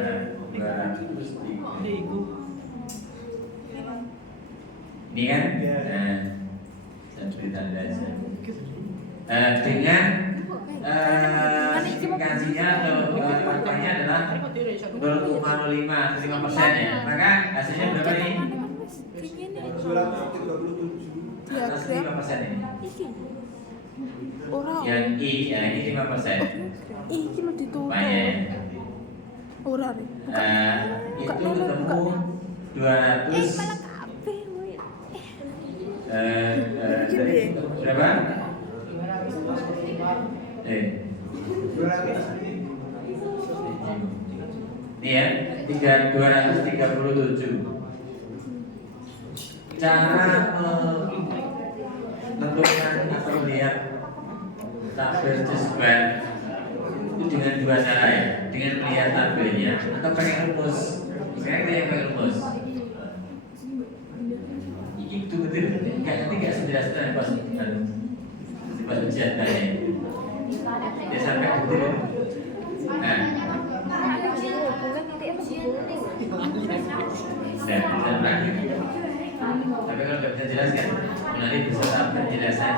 Nah, 203. Ini kan? Nah, saya beri tanda aja. Dengan indikasinya atau faktornya adalah 0,05 atau 5% ya. Maka hasilnya berapa ini? 237. Atas 5% ini. Orang. Yang I, ya ini 5%. Iki lo ditutup. Banyak. Orang nih. Itu ketemu 200. Berapa? 200. Ini ya, 237. Cara menentukan atau melihat tabel C-square itu dengan dua cara ya, dengan melihat tabelnya atau pakai rumus. Sekarang kita yang pakai rumus. Ini betul-betul nanti nggak sejelas-jelas pas ujian tanya. Dia sampai betul. Nah, saya terakhir. Tapi kalau nggak bisa jelaskan, nanti bisa penjelasan.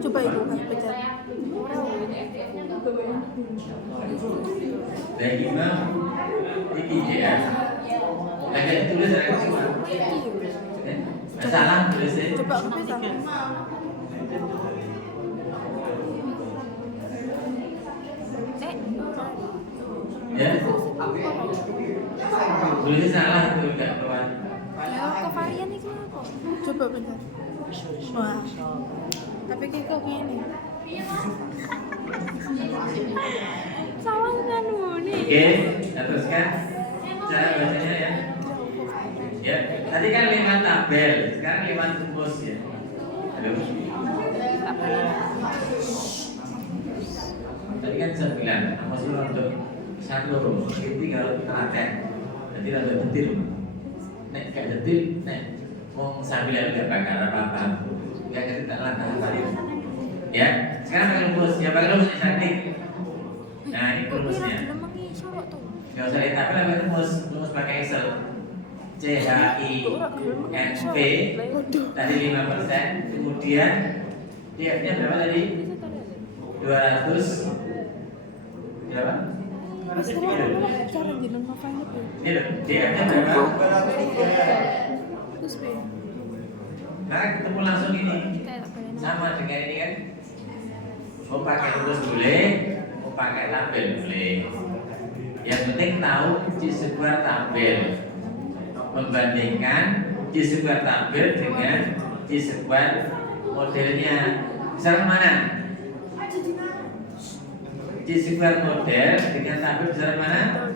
Coba itu kan pencet. Dan imam tinggi ya. Lagi ditulis ada cuma. Salah tulisnya. Coba aku bisa. Ya. Tulisnya salah itu enggak keluar. Ya, kok varian itu apa? Coba bentar. Wah. Tapi kayak kok gini. Salah kan nih. Oke, kita teruskan cara bacanya ya. Ya, tadi kan 5 tabel, sekarang 5 rumus ya. Halo. Tadi kan saya bilang, maksudnya untuk satu rumus, itu kalau telaten, nanti ada detil. Nek gak detil, nek mau sambil gak bakal apa-apa. Gak ngerti tak langkah apa itu. Ya, sekarang pakai rumus, ya pakai rumus cantik. Nah ini rumusnya. Gak usah ditabel, pakai rumus pakai Excel. CHINP tadi 5%, kemudian DF-nya berapa tadi? 200 berapa? Ini loh, DF-nya berapa? 203. Terus B. Nah ketemu langsung ini sama dengan ini kan. Mau pakai rumus boleh, mau pakai tabel boleh. Yang penting tahu C-square tabel, membandingkan C-square tabel dengan C-square modelnya. Misalnya mana? C-square model dengan tabel misalnya mana?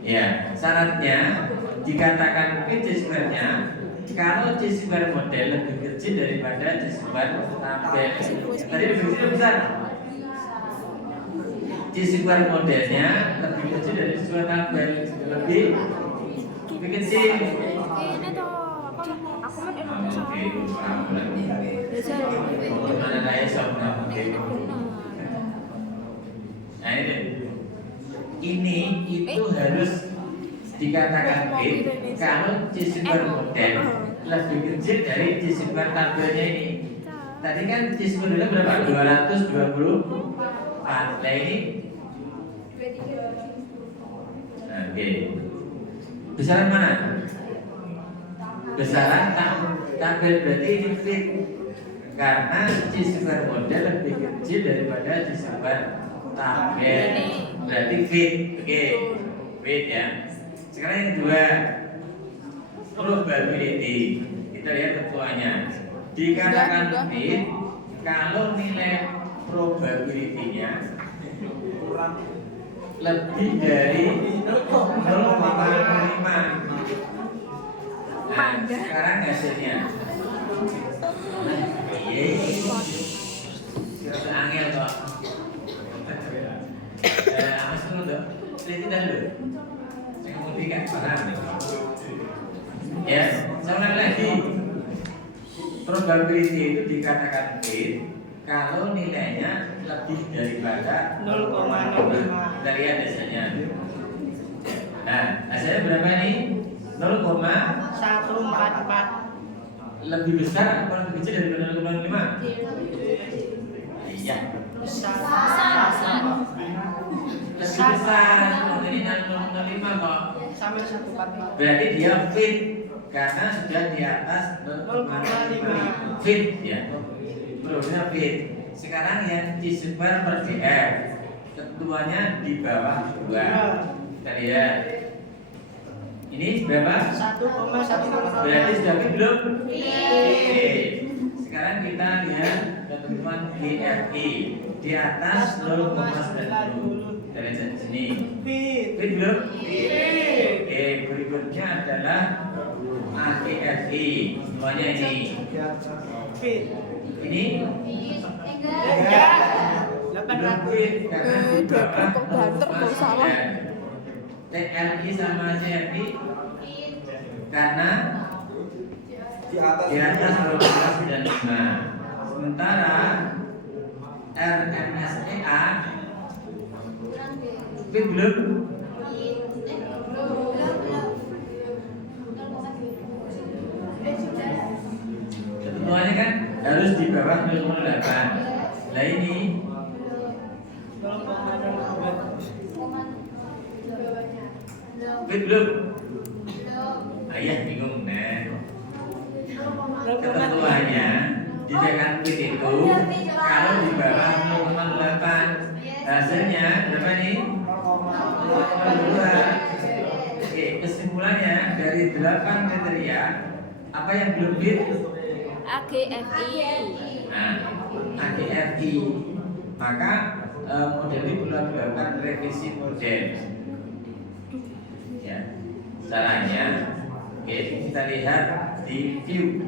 Ya, syaratnya dikatakan mungkin C-square-nya kalau C-square model lebih kecil daripada C-square tabel. Tadi lebih kecil besar. C-square modelnya lebih kecil dari C-square tabel, lebih kecil. Ini tuh aku kan Indonesia. Oke, mana saya sama oke. Nah ini itu harus dikatakan B kalau C-square model lebih kecil dari C-square tabelnya ini. Tadi kan C-square dulu berapa? 224. Nah ini oke. Besaran mana? Besaran tabel berarti ini fit. Karena C-square model lebih kecil daripada C-square tabel. Berarti fit. Oke. Fit ya. Sekarang yang kedua, probability. Kita lihat ketuanya. Dikatakan fit kalau nilai probability-nya lebih dari 0,5. Nah, sekarang hasilnya. Iya. Angel kok. Awas dulu dong. Teliti dulu. Saya kemudian paham. Ya, saya ulang lagi. Probability itu dikatakan fit kalau nilainya lebih daripada 0,05. Kita lihat hasilnya. Nah, hasilnya berapa nih? 0,144. Lebih besar atau lebih kecil dari 0,5? Iya. Besar. Lebih besar dari 0,5 kok. Sampai 144. Berarti dia fit karena sudah di atas 0,5 fit ya. Problemnya fit. Sekarang yang C-square per DF ketuanya di bawah 2. Kita lihat. Ini berapa? 1,1. Berarti sudah fit belum? Oke. Sekarang kita lihat ketentuan GRI di atas 0,90. Kita lihat di sini. Fit. Fit belum? Fit. Oke, berikutnya adalah AGRI. Semuanya ini. Fit. Ini Enggak. belum fit karena di bawah kok banter kok salah. TRI sama CRI karena Di atas. di atas 0,95. Sementara RMSEA fit belum? Ketentuannya kan harus di bawah 0,8. Nah ini fit belum? Ayah bingung nah. Ketentuannya dikatakan fit itu kalau di bawah 0,8 hasilnya berapa nih? 0,2. Oke, kesimpulannya dari 8 kriteria apa yang belum fit? AGFI. Nah, AGFI. Maka model ini perlu dilakukan revisi model. Ya, caranya, oke, kita lihat di view.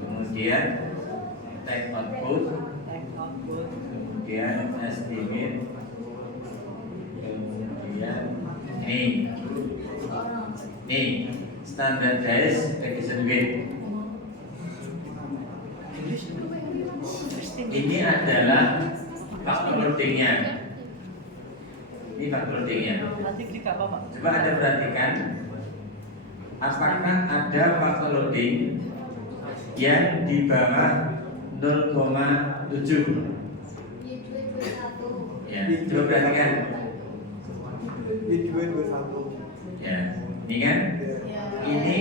Kemudian take output, kemudian estimate, kemudian ini standardized revision weight. Ini adalah faktor loadingnya. Ini faktor loadingnya. Nanti klik apa, Pak? Coba Anda perhatikan, apakah ada faktor loading yang di bawah 0,7? Ya, coba perhatikan. Di 221. Ya, ini kan? Ini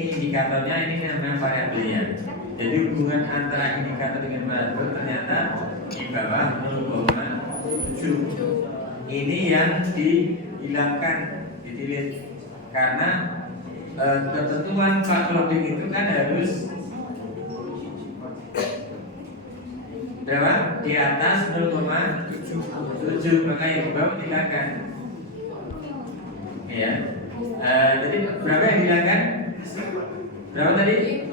indikatornya, ini namanya variabelnya. Jadi hubungan antara indikator dengan variabel ternyata di bawah 0,7. Ini yang dihilangkan, di-delete karena ketentuan faktor loading itu kan harus berapa? Di atas 0,7, maka yang di bawah dihilangkan. Ya. Jadi berapa yang dihilangkan? Berapa tadi?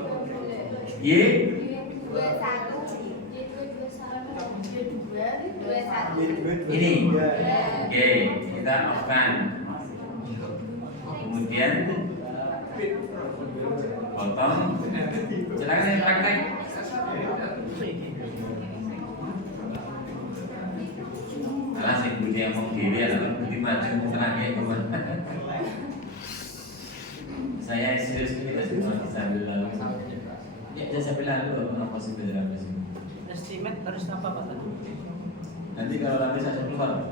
Y 21. ini. Oke, kita off-kan. Kemudian potong. Silakan yang praktek. Alah sing budi yang mau dhewe atau budi maju terakhir kemana? Saya serius kita semua sambil lalu. Ya, jangan sambil lalu. Apa sih benar apa sih? Estimate harus apa Pak? Nanti kalau nanti saya keluar,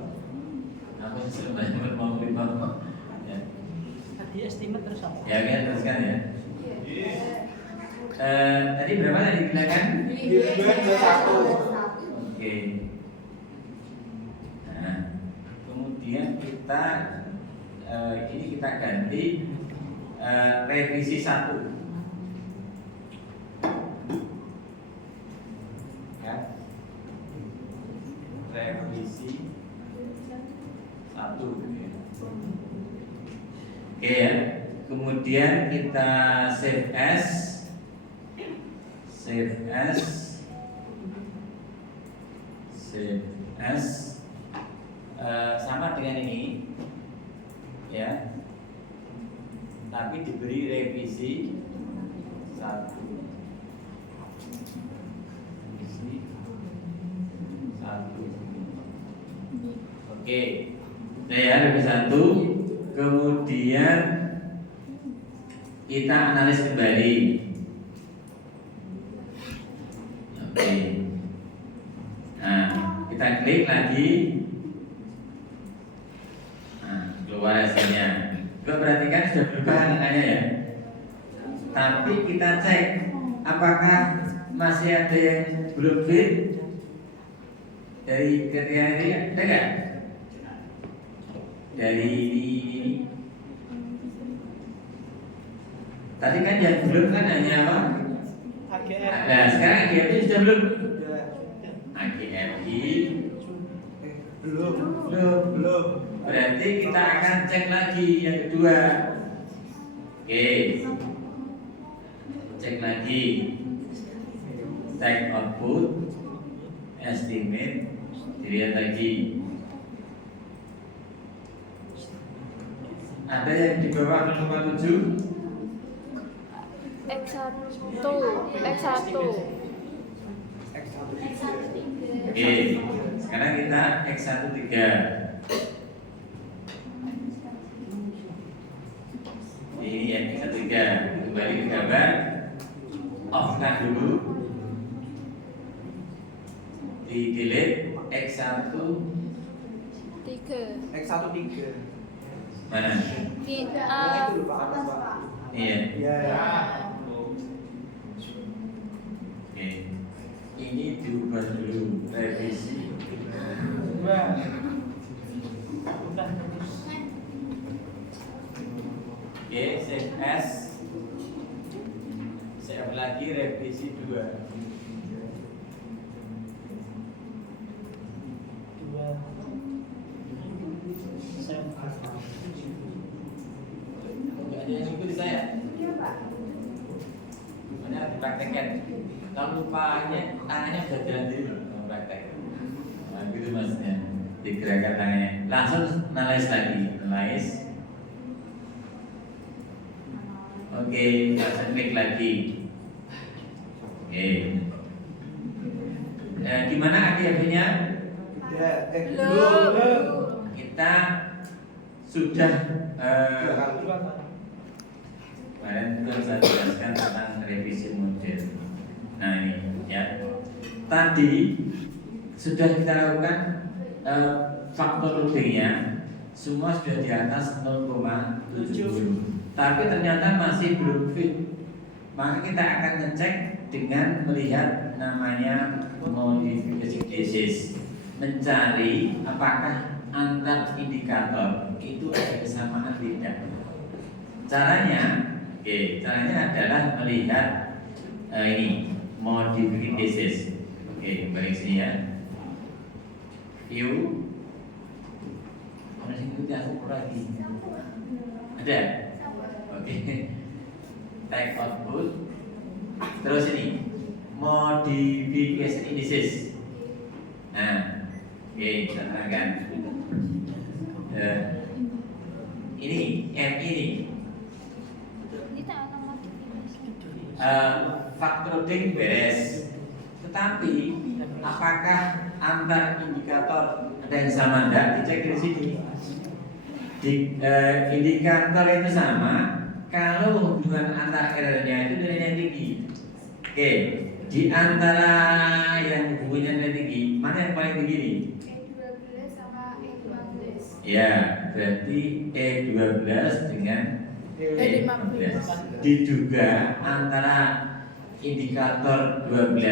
aku sebenarnya mau keluar. Ya, Tadi estimate harus apa? ya kan teruskan ya. Tadi berapa tadi bilangan? Tujuan ke satu. Oke. Nah, kemudian kita ini kita ganti revisi 1. Ya. Revisi 1. Oke ya. Kemudian kita save as. Save as sama dengan ini ya, tapi diberi revisi 1. Revisi 1. Oke, ya revisi 1. Kemudian kita analis kembali. Oke. Nah, kita klik lagi. Nah, keluar hasilnya. Coba perhatikan sudah berubah angkanya ya. Tapi kita cek apakah masih ada yang belum fit dari kriteria ini, ada nggak? Dari ini. Tadi kan yang belum kan hanya apa? AGR. Nah, sekarang AGFI sudah belum? Sudah. AGFI Belum. belum. Berarti kita akan cek lagi yang kedua. Oke. Cek lagi. Cek output, estimate, dilihat lagi. Ada yang di bawah 0,7? X1 X1 Oke, sekarang kita X13. Ini yang X13. Kembali ke gambar. Off-kan dulu. Di delete X1 3 X13. mana? Itu Pak atas Pak. Iya. Iya. Oke. Ini diubah dulu revisi. Udah terus. Oke, save as. Save lagi revisi 2. Enggak ada yang ikuti saya. Mana dipraktekkan. Kalau lupanya tangannya sudah jalan dulu mau praktek. Nah, gitu maksudnya. Digerakkan tangannya. Langsung analyze lagi. Analyze. Oke, langsung klik lagi. Oke. Gimana AGFI-nya? Tidak. Belum. Kita sudah kemarin itu saya jelaskan tentang revisi model. Nah ini ya, tadi sudah kita lakukan faktor loadingnya semua sudah di atas 0,7, tapi ternyata masih belum fit. Maka kita akan ngecek dengan melihat namanya modification thesis, mencari apakah antar indikator itu ada kesamaan tidak. Caranya adalah melihat ini modification thesis. Oke, kembali ke sini ya. View. Mana sih itu aku lagi? Ada. Oke. Type output. Terus ini modification indices. Nah, oke, kita terangkan. Ini M ini faktor loading beres, tetapi apakah antar indikator ada yang sama? Tidak, dicek di sini. Di indikator itu sama kalau hubungan antar errornya itu nilainya tinggi. Oke, di antara yang hubungannya nilai tinggi, mana yang paling tinggi nih? E12 sama E15. Ya, berarti E12 dengan E15. Diduga antara indikator 12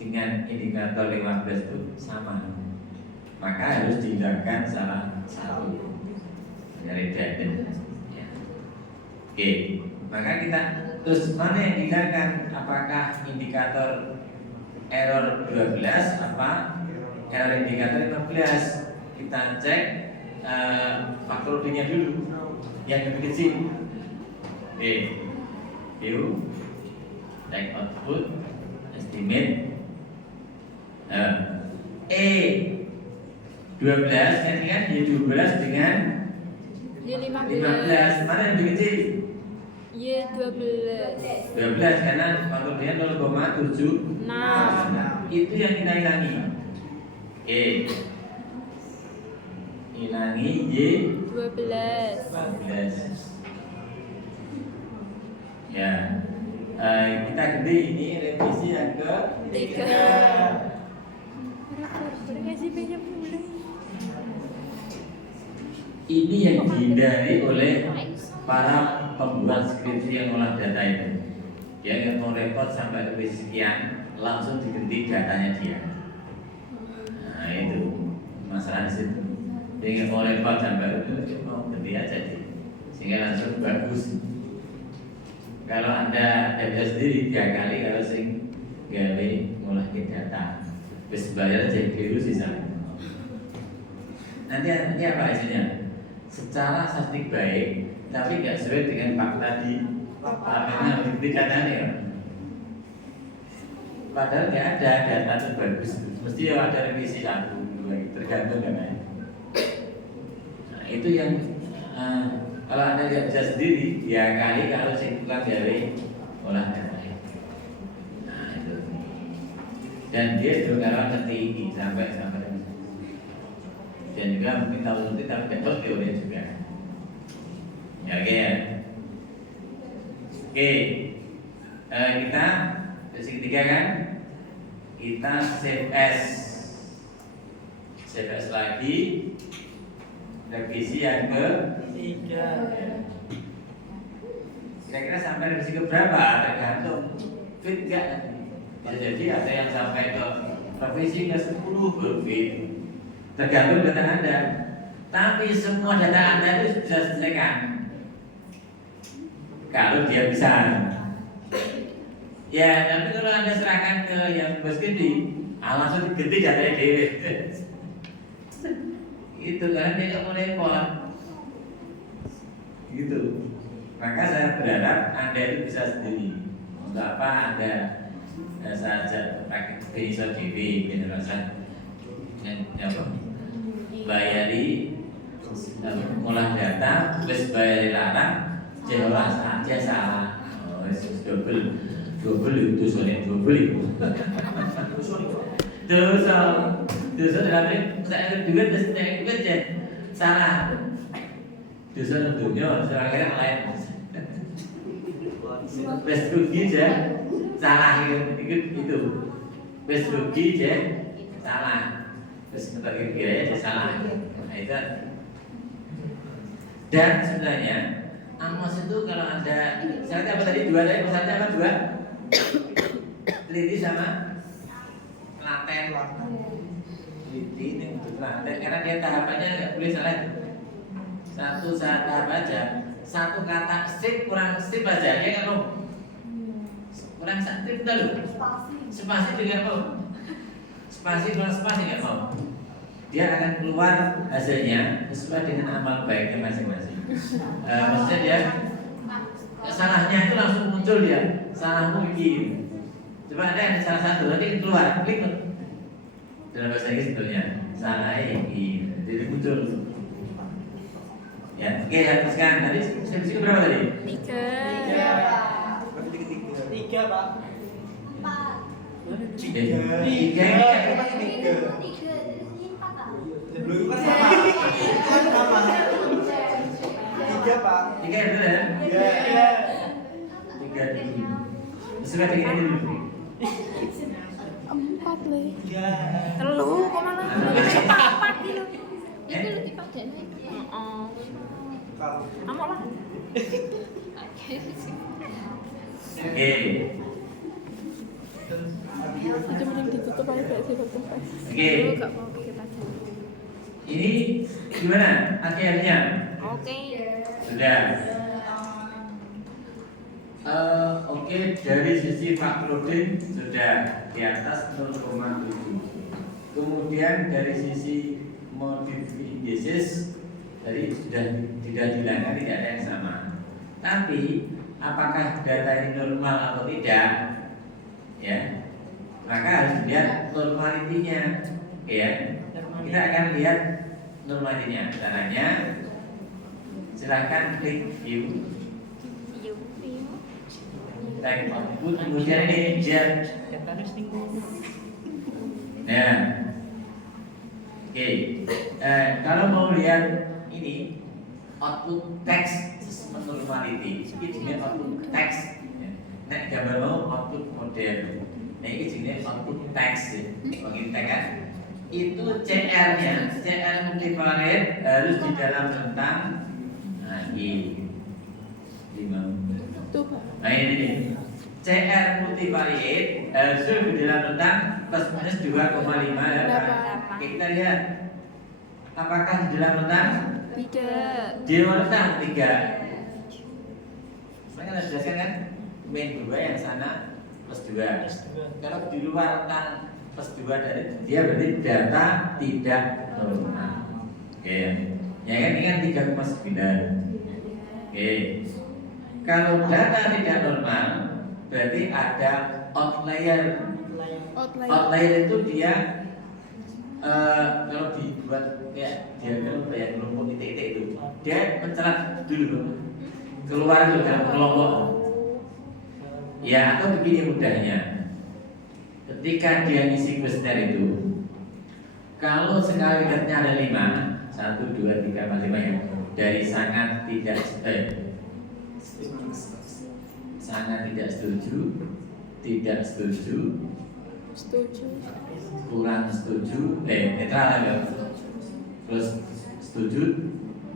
dengan indikator 15 itu sama. Maka harus dihindarkan salah satu dari redundant. Ya. Oke, maka kita terus mana yang dihindarkan? Apakah indikator error 12 apa error indikator 15? Kita cek faktor B-nya dulu yang lebih kecil. B, view, take output, estimate. E 12 kan Y12 dengan Y15. Mana yang lebih kecil? Y12. 12 karena faktor dia 0,76. Itu yang kita hilangi. Oke. Hilangi Y12. Ya. Kita ganti ini revisi yang ke 3. Ini yang dihindari oleh para pembuat skripsi yang olah data itu. Dia nggak mau repot sampai revisi sekian, langsung diganti datanya dia. Nah itu masalah di situ. Dia nggak mau repot sampai itu, mau ganti aja dia, sehingga langsung bagus. Kalau Anda bisa sendiri 3 kali, kalau sing gawe ngolah data, terus bayar aja biru sisa. Nanti apa hasilnya? Secara statistik baik, tapi nggak sesuai dengan fakta di lapangan bukti datanya. Padahal nggak ada data itu bagus, mesti ada revisi 1, 2, tergantung kan. Nah, itu yang kalau Anda nggak bisa sendiri, ya kali kalau tukang gawe olah data. Nah itu. Dan dia juga kalau tertinggi sampai dan juga mungkin tahu nanti tapi betul teori juga. Ya oke ya. Oke, kita sesi ketiga kan, kita save as lagi, revisi yang ke 3. Kira-kira sampai revisi ke berapa? Tergantung fit nggak. Bisa jadi ada yang sampai ke revisi ke 10 ke fit. Tergantung data Anda. Tapi semua data Anda itu bisa diselesaikan kalau dia bisa. Ya, tapi kalau Anda serahkan ke yang bersendiri, langsung diganti datanya dewe. Itu kan dia nggak mau repot. Gitu. Maka saya berharap Anda itu bisa sendiri. Untuk apa Anda saja pakai bisa dewe, generasi bayari olah data, terus bayari larang, jelas aja salah. Oh, double itu soalnya double itu. Dosa dalamnya saya juga aja salah. Dosa tentunya serangan lain. Bes rugi aja salah itu. Bes rugi aja salah. Terus menurut dia salah. Nah itu. Dan sebenarnya Amos itu kalau Anda misalnya apa tadi 2 tadi misalnya apa 2 teliti sama laten. Teliti ini untuk laten karena dia tahapannya nggak boleh salah. Satu tahap aja. Satu kata strip kurang strip aja ya kan kurang strip dulu. Spasi juga mau. Spasi kurang spasi nggak mau. Dia akan keluar hasilnya sesuai dengan amal baiknya masing-masing. Maksudnya dia salahnya itu langsung muncul dia, salahmu begini. Coba ada yang salah satu nanti keluar, klik dalam bahasa Inggris sebetulnya salah ini, jadi muncul. Ya, oke hapuskan. Tadi skripsi berapa tadi? 3. Berarti ketiga. 3 Pak. 3. Tiga. Belum kan sama. Kan sama. 3 3 Pak. 3 ya bener ya? Iya. 3 dulu. Sudah 3 ini dulu. 4 le. Iya. Telu kok malah 4 gitu. Itu lu dipadani. Heeh. Kalau Amok lah. Oke. Oke. Aja mending ditutup aja kayak sih tutup. Oke. Lu gak mau pakai padang. Ini gimana akhirnya? Oke. Sudah. Oke, dari sisi Fakhrudin sudah di atas 0,7. Kemudian dari sisi modif indices tadi sudah tidak dihilangkan, tidak ada yang sama. Tapi apakah data ini normal atau tidak? Ya, maka harus dilihat normalitinya. Ya, kita akan lihat normalitinya. Caranya, silahkan klik view. Type output, kemudian ini jet. Nah, oke. Kalau mau lihat ini output text normality, ini jenis output text. Nah, gambar mau output model. Nah, ini jenis output text. Mengintek kan? Itu CR-nya, CR multivariate harus di dalam rentang. Nah, ini 5. Tuh. Nah ini CR multivariate harus di dalam rentang plus minus 2,5 ya. Oke, kita lihat apakah di dalam rentang? Tidak. Di dalam rentang 3. Saya kan jelaskan kan min 2 yang sana plus 2. Kalau di luar rentang plus 2 dari dia berarti data tidak normal. Oke, ya kan ini kan 3,9. Oke. Kalau data tidak normal, berarti ada outlier. Outlier itu dia kalau dibuat kayak diagram kayak kelompok titik-titik itu, dia mencerat dulu keluar itu dalam kelompok. Ya, atau begini mudahnya, ketika dia ngisi kuesioner itu, kalau sekali lihatnya ada 5, 1, 2, 3, 4, 5 ya, dari sangat tidak sangat tidak setuju, tidak setuju, Setuju. kurang setuju, netral ya, terus setuju,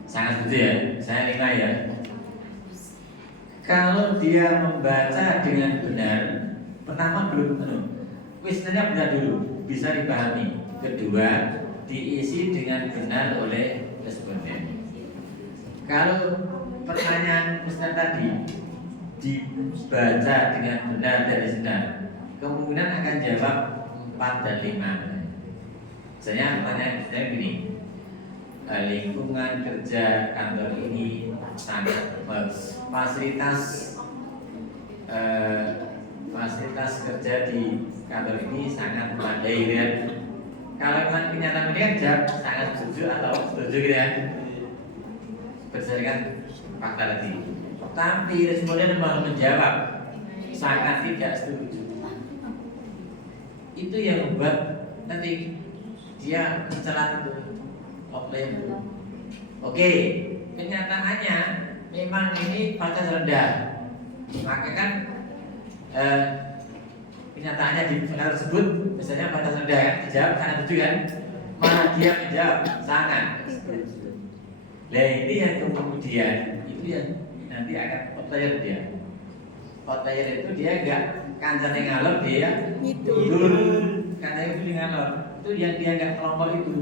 sangat setuju ya, saya 5 ya. Kalau dia membaca dengan benar, pertama belum kuesionernya benar dulu, bisa dipahami. Kedua, diisi dengan benar oleh responden. Kalau pertanyaan kuesioner tadi dibaca dengan benar dan benar, kemungkinan akan jawab 4 dan 5. Misalnya pertanyaan saya begini, lingkungan kerja kantor ini sangat bagus, fasilitas kerja di kantor ini sangat memadai kan? Kalau memang kenyataan ini kan jawab sangat setuju atau setuju gitu ya, berdasarkan fakta tadi. Tapi responden malah menjawab sangat tidak setuju. Itu yang membuat nanti dia mencelat itu outlier. Oke, kenyataannya memang ini batas rendah. Maka kan kenyataannya di file tersebut misalnya batas rendah kan, dijawab sangat setuju kan, malah dia menjawab sangat setuju. Nah ini yang kemudian itu yang nanti akan outlier dia. Outlier itu dia enggak kancane ngalor, dia tidur karena itu ngalor. Itu yang dia enggak kelompok itu.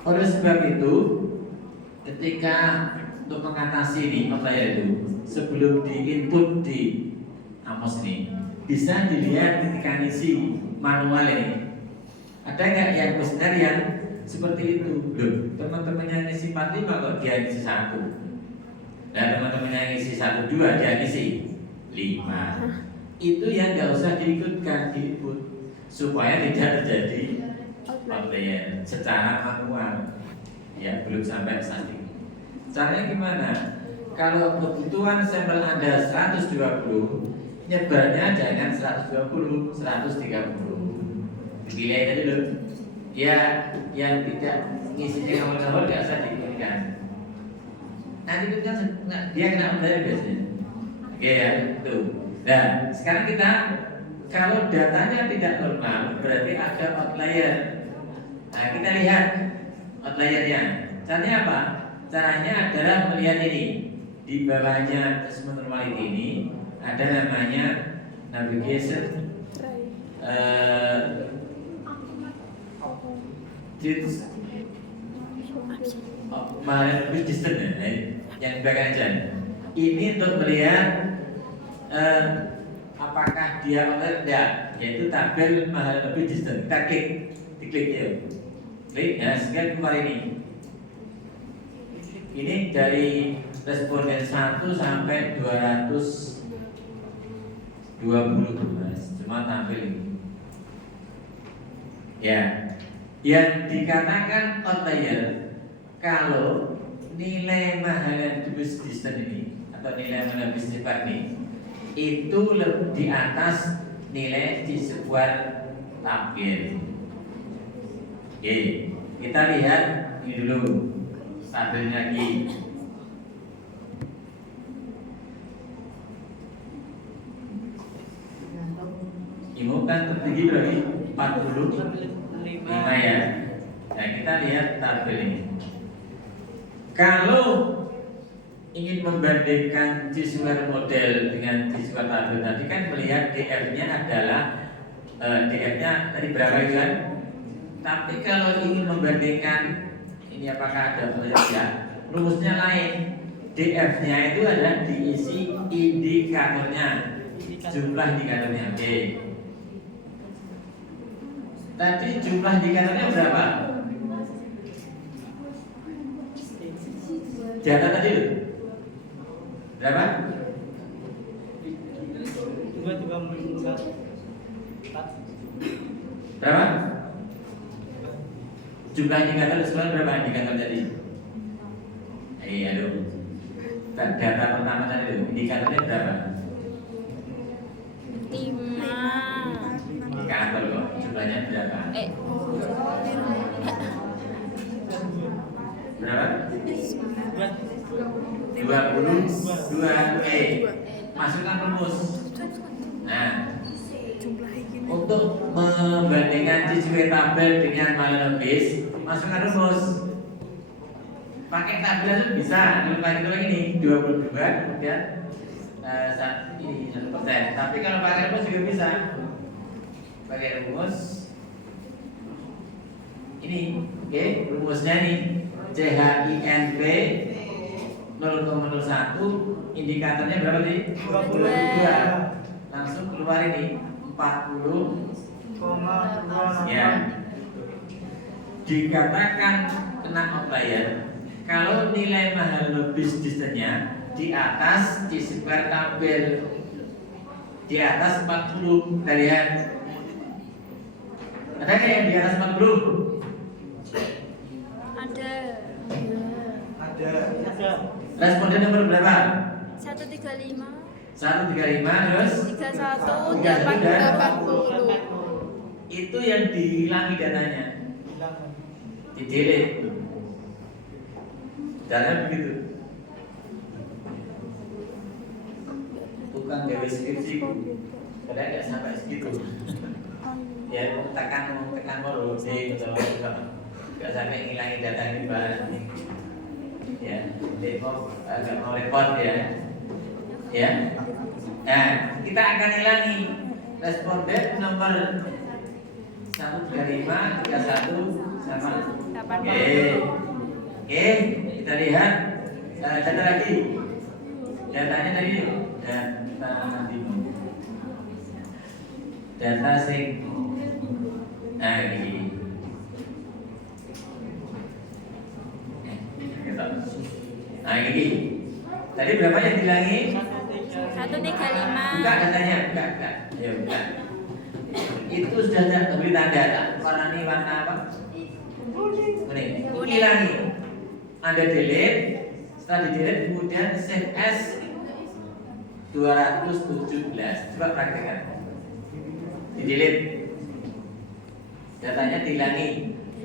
Oleh sebab itu, ketika untuk mengatasi ini outlier itu, sebelum di input di Amos ini, bisa dilihat ketika ngisi manual ini. Ada nggak yang kuesioner yang seperti itu? Loh, teman-teman yang ngisi 45 kok dia ngisi 1. Dan teman-teman yang ngisi 1, 2 dia ngisi 5. Itu yang nggak usah diikutkan di input supaya tidak terjadi outlier secara manual. Ya, belum sampai saat ini. Caranya gimana? Kalau kebutuhan sampel Anda 120, nyebarnya jangan 120, 130. Dipilih tadi loh. Ya, yang tidak ngisinya ngawur-ngawur nggak usah dipilihkan. nanti itu kan dia kena outlier biasanya. Oke ya, itu. Nah, sekarang kita kalau datanya tidak normal berarti ada outlier. Nah, kita lihat outliernya. Caranya apa? Caranya adalah melihat ini. Di bawahnya adjustment normality ini ada namanya navigation distance ya, yang belakang aja. Ini untuk melihat apakah dia outlier tidak, yaitu tabel mahal lebih distance. Kita diklik ya, klik, ya sekian keluar ini. Ini dari responden 1 sampai 220 Mas, cuma tampil ini. Ya, yang dikatakan outlier kalau nilai mahal distance ini atau nilai mahal sifat ini itu lebih di atas nilai di sebuah tabel. Oke, kita lihat ini dulu tabelnya lagi. Ini kan tertinggi berarti 45 ya. Nah, kita lihat tabel ini. Kalau ingin membandingkan T-square model dengan T-square tabel tadi kan melihat DF-nya adalah DF-nya tadi berapa itu kan? Tapi kalau ingin membandingkan ini apakah ada ya, rumusnya lain. DF-nya itu adalah diisi indikatornya, jumlah indikatornya. Oke. Tadi jumlah indikatornya berapa? Data tadi itu berapa? 2 berapa? Jumlah indikator sekarang berapa indikator tadi? Aduh. Data pertama tadi itu indikatornya berapa? 5. Indikator kok jumlahnya berapa? Berapa? 22. Masukkan rumus. Nah, untuk membandingkan T-square tabel dengan Mahalanobis, masukkan rumus. Pakai tabel itu bisa. Kalau pakai itu ini 22 kemudian ini 1%. Tapi kalau pakai rumus juga bisa. Pakai rumus ini, oke, rumusnya nih CHINP 0,01, indikatornya berapa tadi? 22. Langsung keluar ini 40,2. Ya. Dikatakan kena outlier kalau nilai Mahalanobis distance-nya di atas T-square tabel, di atas 40. Kita lihat. Ada nggak yang di atas 40? Ada. Ada. Responden nomor berapa? 135. 135 terus 31 80. itu yang dihilangi datanya, di delete. Caranya begitu. Tukang gawe skripsi kadang nggak sampai segitu. Ya tekan mau D atau nggak sampai ngilangi data ini barang. Ya, demo agak mau repot ya. Ya. Nah, kita akan hilangi responden nomor 135, 31 sama. Oke, kita lihat data lagi. Datanya tadi data sing. Nah, ini. Nah, ini. Tadi berapa yang dihilangi? 135. Buka datanya, buka. Ya, buka. Itu sudah beri tanda warna ini warna apa? Kuning. Hilangi. Ada delete. Setelah di delete kemudian save as 217. Coba praktekkan. Di delete. Datanya dihilangi.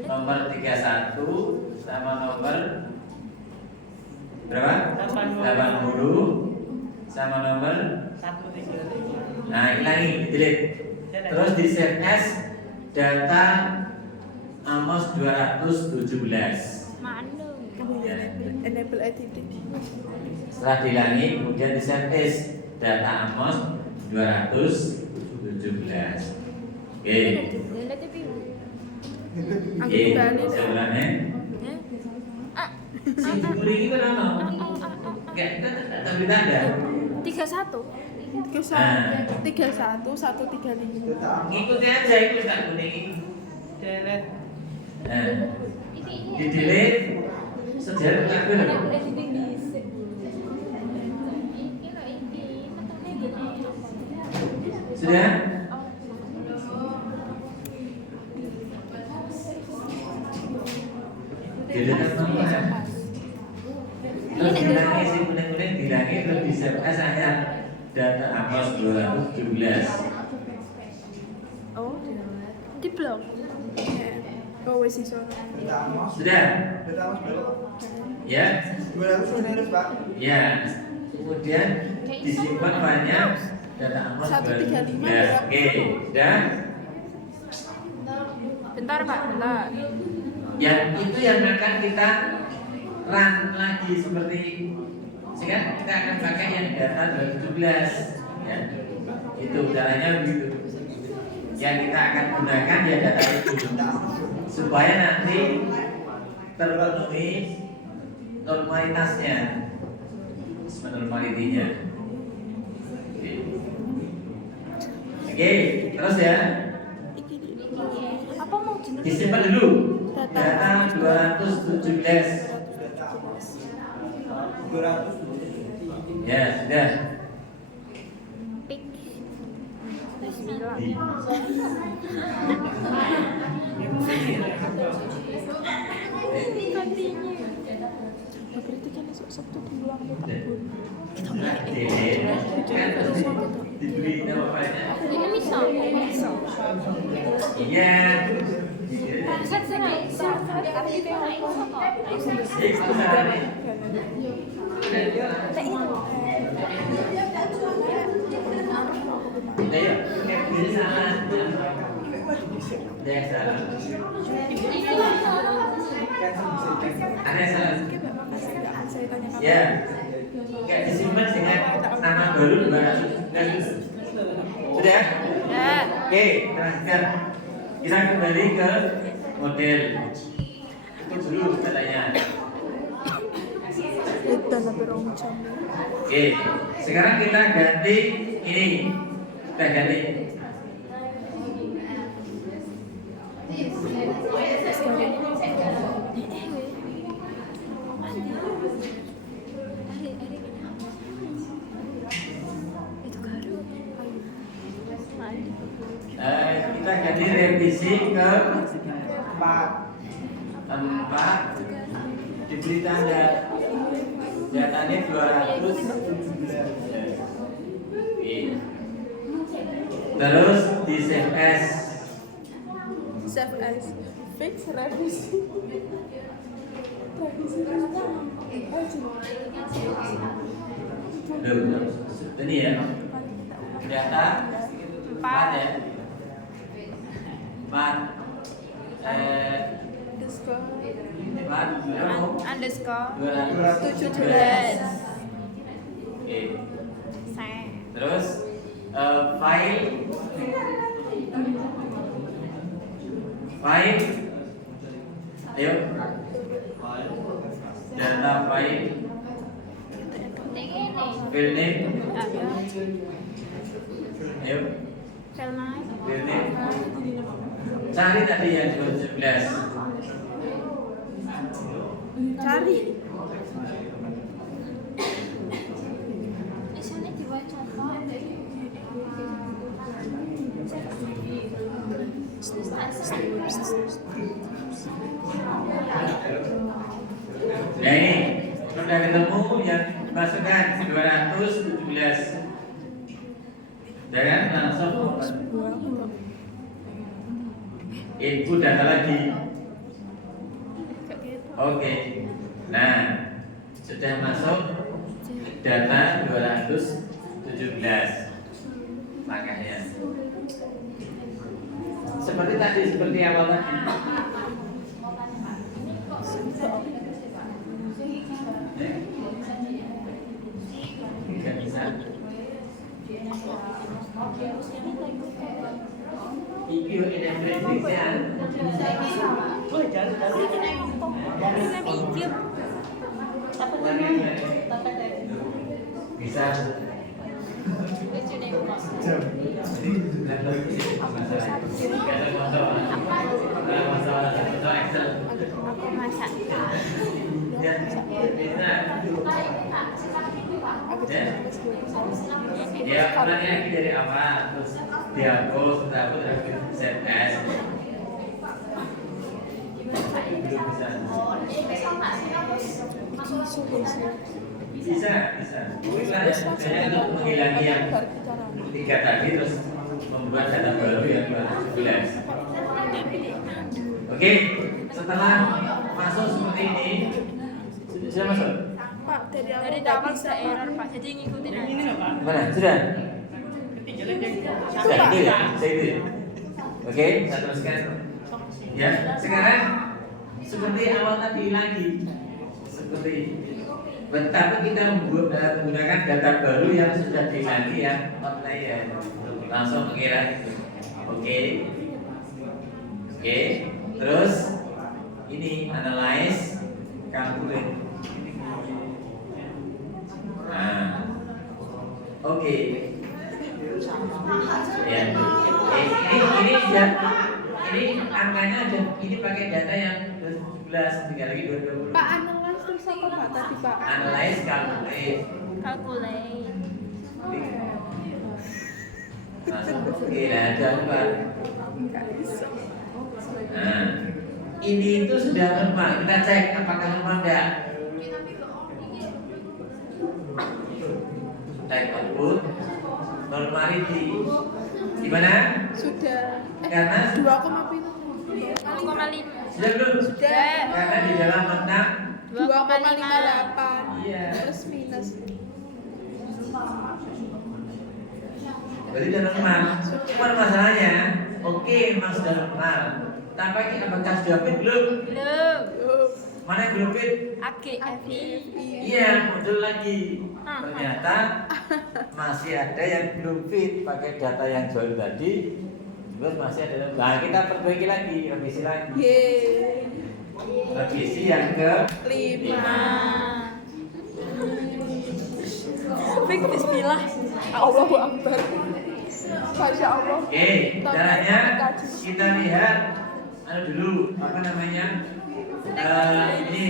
Nomor 31 sama nomor Berapa? 80 sama nomor 133. nah hilangi, delete. Terus di save as data Amos 217. Mana? Kamu ya enable activity. Setelah dihilangi kemudian di save as data Amos 217. Oke. Lihat TV. Aku Oke, berani. sebenarnya Ah, si dikuring itu apa? Enggak, tapi ada. 31. 31 135. Ngikuti aja itu tak kuning. Delete. Nah, di delete sejarah kabel. Sudah? Delete nomor. Terus dihilangi si kuning-kuning dihilangi terus di save as hanya data Amos 217. Oh, di blok. Oh, wes iso. Sudah? Data Amos berapa? Ya? 219 Pak. Ya. Kemudian disimpan banyak data Amos 135 217. Oke, sudah? Bentar, Pak, bentar. Yang itu yang akan kita run lagi seperti sehingga kita akan pakai yang data 217 ya. Itu caranya begitu. Yang kita akan gunakan ya data itu supaya nanti terpenuhi normalitasnya, normalitinya. Oke, terus ya. Apa mau jenis? Disimpan dulu data 217. 200. Ya, sudah. Pik. Bismillah. Berarti kan esok Sabtu pulang ke Tambun. Dibeli nama banyak. Ini bisa. Iya. Itu caranya. Ayo, ini salah. Ada yang salah. Ada yang salah. Saya tanya kamu. Ya, kayak disimpan dengan nama baru 200. Sudah? Ya. Oke, terakhir kita kembali ke model. Itu dulu katanya. Dan ada orang jam. Oke, sekarang kita ganti ini. Kita ganti. Kita ganti revisi ke 4 diberi tanda datanya 200. Oke. Terus di save as. Save as fix revisi. Revisi Ini ya data 4 ya 4 Underscore 217. Oke. Terus file ayo data file file name ayo file name cari tadi yang 217 cari. Misalnya dibaca ya ini sudah ketemu yang dimasukkan 217 dan langsung input data lagi. Oke, nah sudah masuk data 217 makanya seperti tadi, seperti awal tadi. Nggak bisa. Iki ini prediksi. Bisa. Aku masak. Ya, ulangi lagi dari awal, terus dihapus, terus set S. Belum bisa. Bisa. Saya untuk menghilangi yang 3 tadi, terus membuat data baru yang 217. Oke, setelah masuk seperti ini, sudah masuk? Pak, dari Dari awal bisa error Pak, jadi ngikutin aja. Mana? Sudah? Coba. Saya itu ya. Oke, saya teruskan. Ya, sekarang seperti awal tadi lagi. Seperti tapi kita menggunakan data baru yang sudah diganti ya, outlier. Langsung mengira. Oke. Terus ini analyze, calculate. Nah, oke. Ya, ini angkanya ada. Ini pakai data yang 17, tinggal lagi 20. Pak, analyze terus apa Pak tadi Pak? Analyze, calculate. Calculate. Oke, jangan lupa. Nah, ini itu sudah normal. Kita cek apakah normal enggak. Type output normality. Gimana? Sudah. Karena 2,5. sudah belum? Sudah. Karena di dalam letak 2,58. Iya. Plus minus. Berarti sudah normal. Cuma masalahnya, oke, memang sudah normal. Tapi apakah sudah fit belum? Belum. Mana yang belum fit? AGFI. Iya, muncul lagi. Ternyata masih ada yang belum fit pakai data yang baru tadi. Terus masih ada. Nah, kita perbaiki lagi, revisi lagi. Yeay. Revisi yang ke 5. Fik bismillah. Allahu Akbar. Masya Allah. Oke, caranya kita lihat dulu apa namanya ini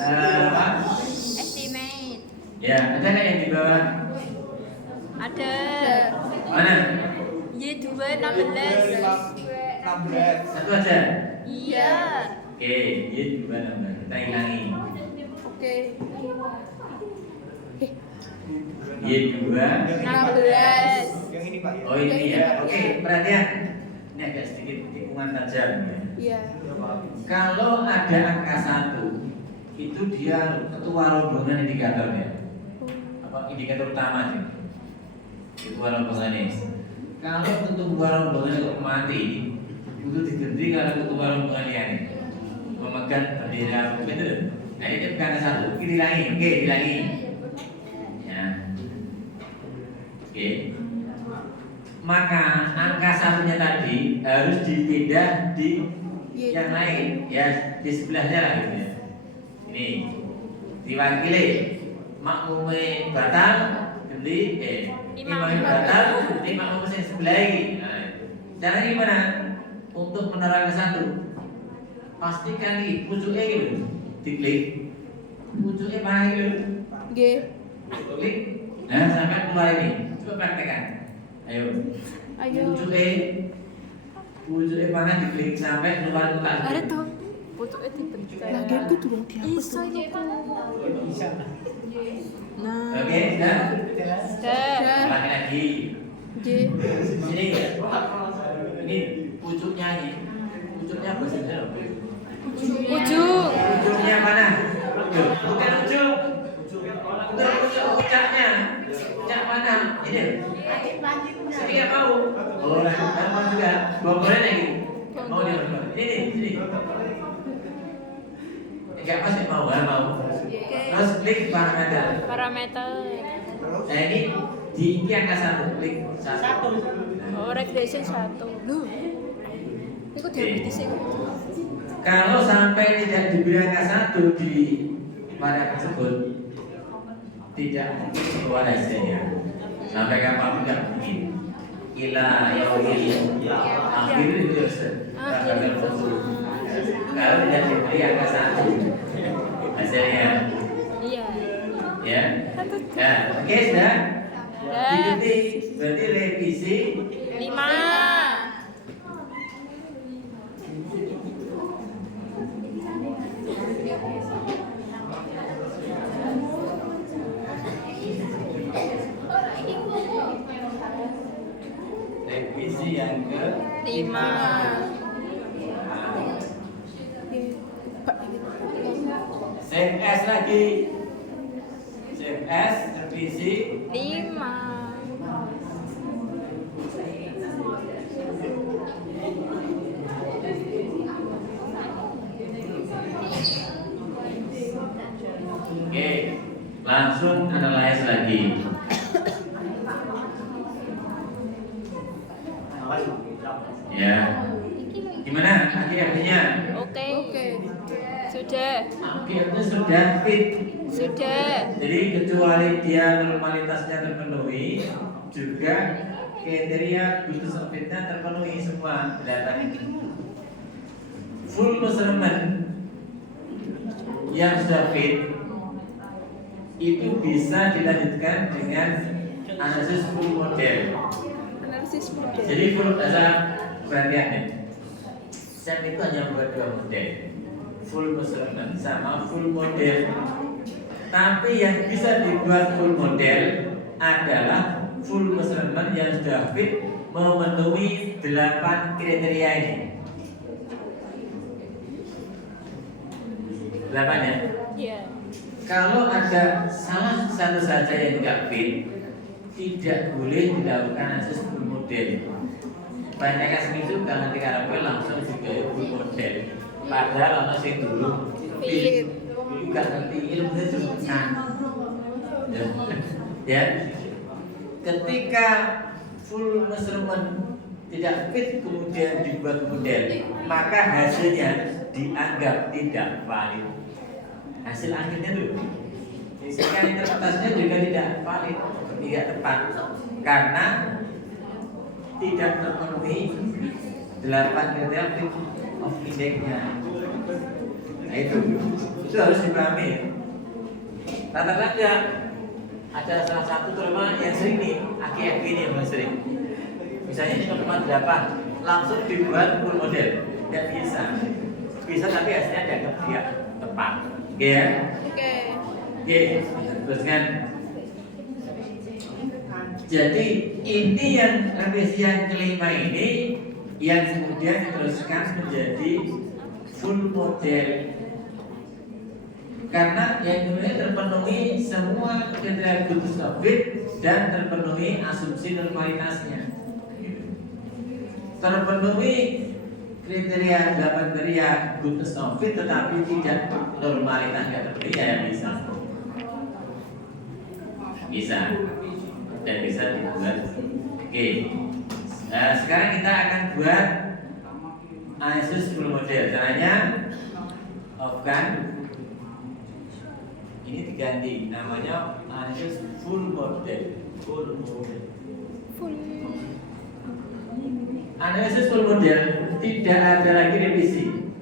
apa? Estimate. Ya, ada nggak yang di bawah? Ada. Mana? Y2 16. 16. Satu aja. Iya. Oke, Y juga nambah. Kita hilangi. Oke. Y2. 16. Yang ini Pak ya. Oh ini ya. Oke, perhatian. Ini agak sedikit tikungan tajam ya. Iya. Kalau ada angka 1, itu dia ketua rombongan indikatornya. Apa indikator utama sih? Ketua rombongan ini. Kalau ketua rombongan itu mati, itu diganti kalau ketua rombongan ini memegang bendera begitu. Nah ini bukan angka 1, dilangi, oke dilangi. Ya. Oke. Maka angka 1-nya tadi harus dipindah di yang lain, ya di sebelahnya lah gitu ya. Ini diwakili makmume batal beli imam batal beli makmum yang sebelah lagi. Nah, caranya gimana? Untuk menerang ke 1, pastikan nih pucuknya gitu, diklik pucuknya mana gitu, G. klik, nah sampai keluar ini. Coba praktekkan. Ayo. Pucuknya mana diklik sampai keluar kotak. Ada tuh. Pucuknya dipencet. Nah, game itu dong dihapus. Iso itu. Nah. Oke, sudah. Sudah. Ulangi lagi. J. Sini. Ini pucuknya ini. Pucuknya bahasa Indonesia apa? Ujung. Ujungnya mana? Bukan ujung. Ujung puncaknya. Puncak mana? Ini. Sini nggak mau. Oh, kan mau juga. Bongkornya lagi. Mau dia bongkor. Ini, sini. Enggak pasti mau, nggak mau. Terus klik parameter. Parameter. Nah ini di angka 1 klik 1. Oh, regression 1. Loh. Iku diambil sih. Kalau sampai tidak diberi angka 1 di pada tersebut, tidak mungkin keluar hasilnya. Sampai kapan tidak mungkin. Ila yaumil akhir itu akan muncul. Kalau tidak diberi angka 1 hasilnya. Iya. Ya. Nah, oke sudah. Ya. Diikuti berarti revisi 5. revisi yang ke 5. save as lagi. Save as revisi 5. Oke, langsung analyze lagi. Ya, gimana akhirnya? Oke. Sudah. Akhirnya sudah fit. Sudah. Jadi kecuali dia normalitasnya terpenuhi, juga kriteria Gaussian of Fitnya terpenuhi semua datanya. Full measurement yang sudah fit itu bisa dilanjutkan dengan analisis full model. Analisis model. Jadi full perhatian nih. Saya itu hanya buat 2 model, full measurement sama full model. Tapi yang bisa dibuat full model adalah full measurement yang sudah fit memenuhi 8 kriteria ini. 8 ya. Iya. Kalau ada salah satu saja yang tidak fit, tidak boleh dilakukan analisis full model. Banyak yang itu kalau dikarepke langsung juga full model. Padahal ono sing dulu fit. Juga ngerti ilmunya jurusan. Ya. Ketika full measurement tidak fit kemudian dibuat model, maka hasilnya dianggap tidak valid. Hasil akhirnya tuh, sehingga interpretasinya juga tidak valid, tidak tepat, karena tidak terpenuhi 8 kriteria fit of index-nya. Nah itu harus dipahami. Rata-rata ada salah satu terutama yang sering nih, aki-aki ini yang paling sering. Misalnya ini 0,8 langsung dibuat full model, tidak bisa. Bisa tapi hasilnya dianggap tidak tepat. Oke ya? Oke. Oke, teruskan. Jadi ini yang revisi yang kelima ini yang kemudian diteruskan menjadi full model. Karena yang kemudian terpenuhi semua kriteria Gaussian of Fit dan terpenuhi asumsi normalitasnya. Terpenuhi kriteria 8 kriteria Gaussian of Fit tetapi tidak normalitas nggak terpenuhi ya bisa. Dan bisa dibuat. Oke. Nah, sekarang kita akan buat analisis full model. Caranya offkan ini diganti namanya analisis full model. Analisis full model tidak ada lagi revisi.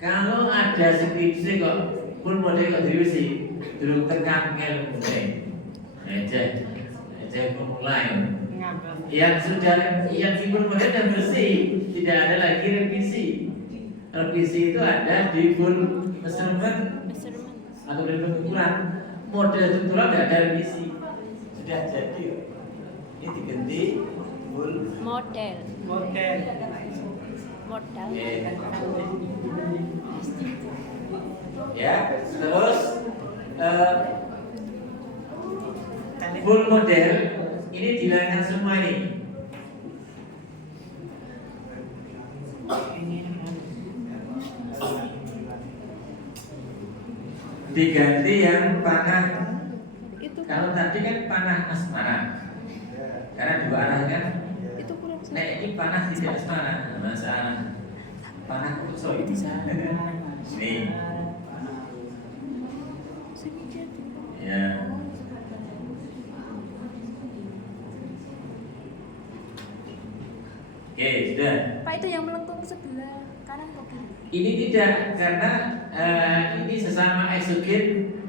Kalau ada skripsi kok full model kok direvisi, durung tekan ngel mulai. Aja mulai. Yang sudah full model dan bersih, tidak ada lagi revisi. Revisi itu ada di full measurement atau dari pengukuran. Model struktural tidak ada revisi, sudah jadi. Ini diganti full Model. Modal. Ya, terus full model ini dihilangkan semua ini. Diganti yang panah. Itu Kalau tadi kan panah asmara, karena dua arah kan. itu kurang Nah ini panah tidak asmara, masalah panah kusoi. Nih, sini jadi. ya. Oke, sudah. Pak itu yang melengkung sebelah kanan kok kiri? Ini tidak karena ini sesama eksogen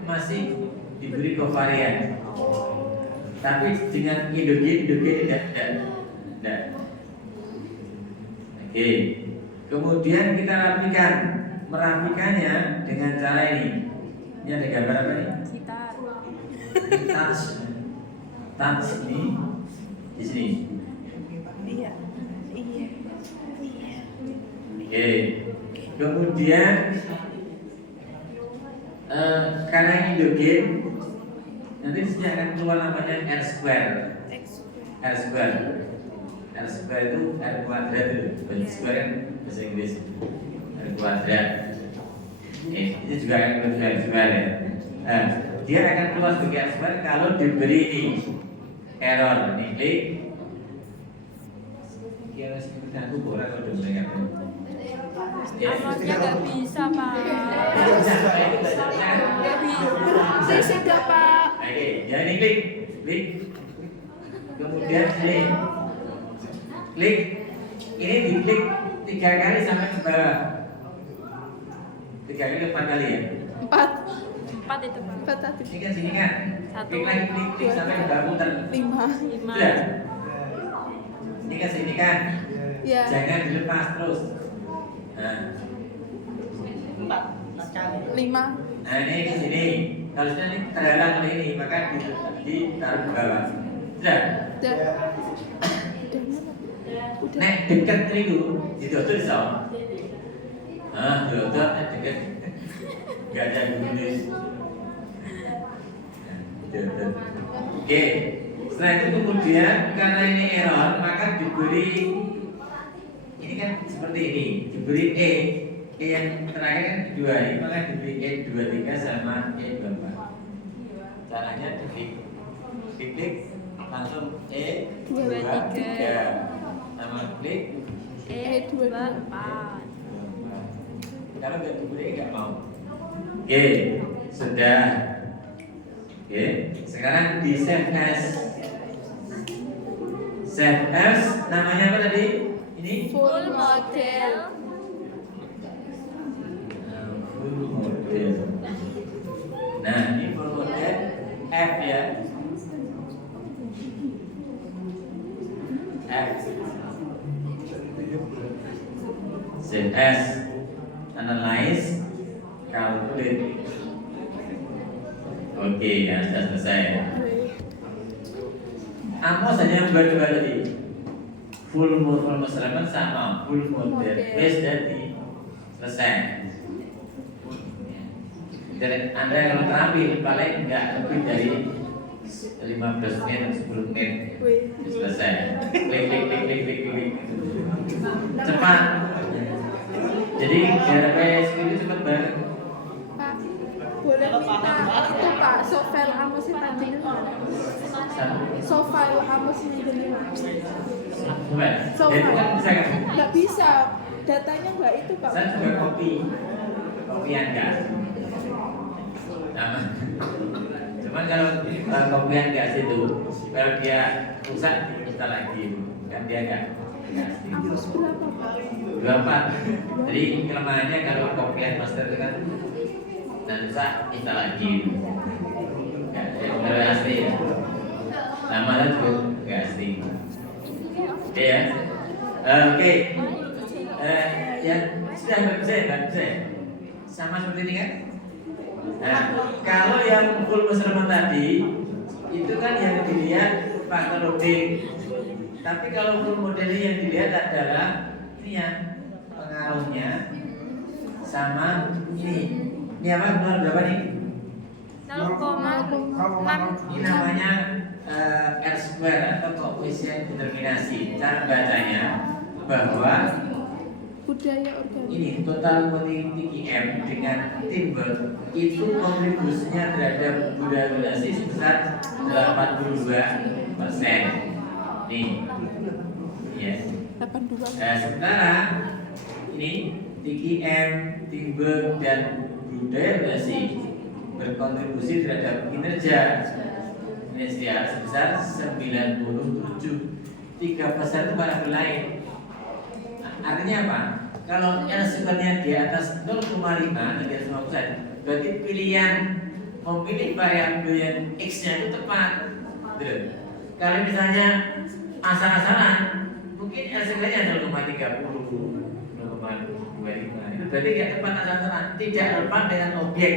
masih diberi kovarian. Tapi dengan endogen tidak. Oke. Kemudian kita merapikannya dengan cara ini. Ini ada gambar apa nih? Gitar. Touch ini di sini. Iya. Oke. Kemudian karena endogen nanti di sini akan keluar namanya R square. R square itu R kuadrat itu. Bahasa square kan bahasa Inggris. R kuadrat. Itu juga akan keluar R square ya. Dia akan keluar sebagai R square kalau diberi ini error. Ini klik. Kira seperti aku boleh kalau udah mulai ngapain. Amornya nggak bisa, Pak. Nggak bisa. Nggak bisa. Sudah Pak. Oke, ya ini klik. Kemudian ini klik. Ini diklik 3 kali sampai ke bawah. 3 kali 4 kali ya. 4 itu, Pak. 4 tadi. Sini kan. Klik lagi klik sampai ke bawah muter. 5. Sudah. Ini kan sini kan. Ya. Jangan dilepas terus. Nah, 5. nah ini ke sini. Kalau sudah ini terhalang oleh ini, maka ditaruh ke bawah. Sudah. Udah. Nek dekat itu ditutup iso. Ditutup nek dekat. Enggak ada gunanya. Ditutup. Oke. Setelah itu kemudian karena ini error, maka diberi ini kan seperti ini, diberi E yang terakhir kan 2 ini, maka diberi E23 sama E24. Caranya diklik langsung E23 sama klik E24. kalau nggak diberi nggak mau. Oke, sudah. Oke, sekarang di save as. Save as namanya apa tadi? Ini Full model. full model. Nah, ini full model F ya. F. Save as, analyze, calculate. Oke, ya sudah selesai. Amos hanya berdua tadi. Full model masyarakat sama full model base tadi selesai. Dan Anda kalau terampil paling enggak lebih dari 15 menit, 10 menit selesai. Klik. Cepat. Jadi database itu cepat banget. Pak, boleh minta itu Pak, softfile Amos yang tadi. Softfile Amos yang tadi. Jadi kan bisa kan? Nggak bisa, datanya nggak itu Pak. Saya juga kopian gas. Nah, cuman kalau kopian gas itu kalau dia rusak kita lagi kan dia nggak Amos berapa Pak? 24. Jadi kelemahannya kalau kopian master itu kan dan rusak kita lagi nggak asli ya. Namanya juga nggak asli. Oke ya. Oke. Ya sudah nggak bisa. Sama seperti ini kan? Nah, kalau yang full measurement tadi itu kan yang dilihat faktor loading. Tapi kalau full model yang dilihat adalah ini ya berpengaruhnya sama ini. Ini apa? Keluar berapa nih? 0,6. Ini namanya R square atau koefisien determinasi. Cara bacanya bahwa Budaya organik. ini total quantity M dengan timber itu kontribusinya terhadap budaya organisasi sebesar 82%. Nih, ya. 82. Nah, sementara ini TKM, timber dan budaya organisasi berkontribusi terhadap kinerja finansial sebesar 97. 3% itu pada berlain. Artinya apa? Kalau R square-nya di atas 0,5 dan di atas 5%, berarti pilihan memilih variabel yang X-nya itu tepat. Gitu. Kalau misalnya asal-asalan, mungkin R square-nya 0,30, 0,25, itu berarti tidak tepat asal-asalan, tidak relevan dengan objek.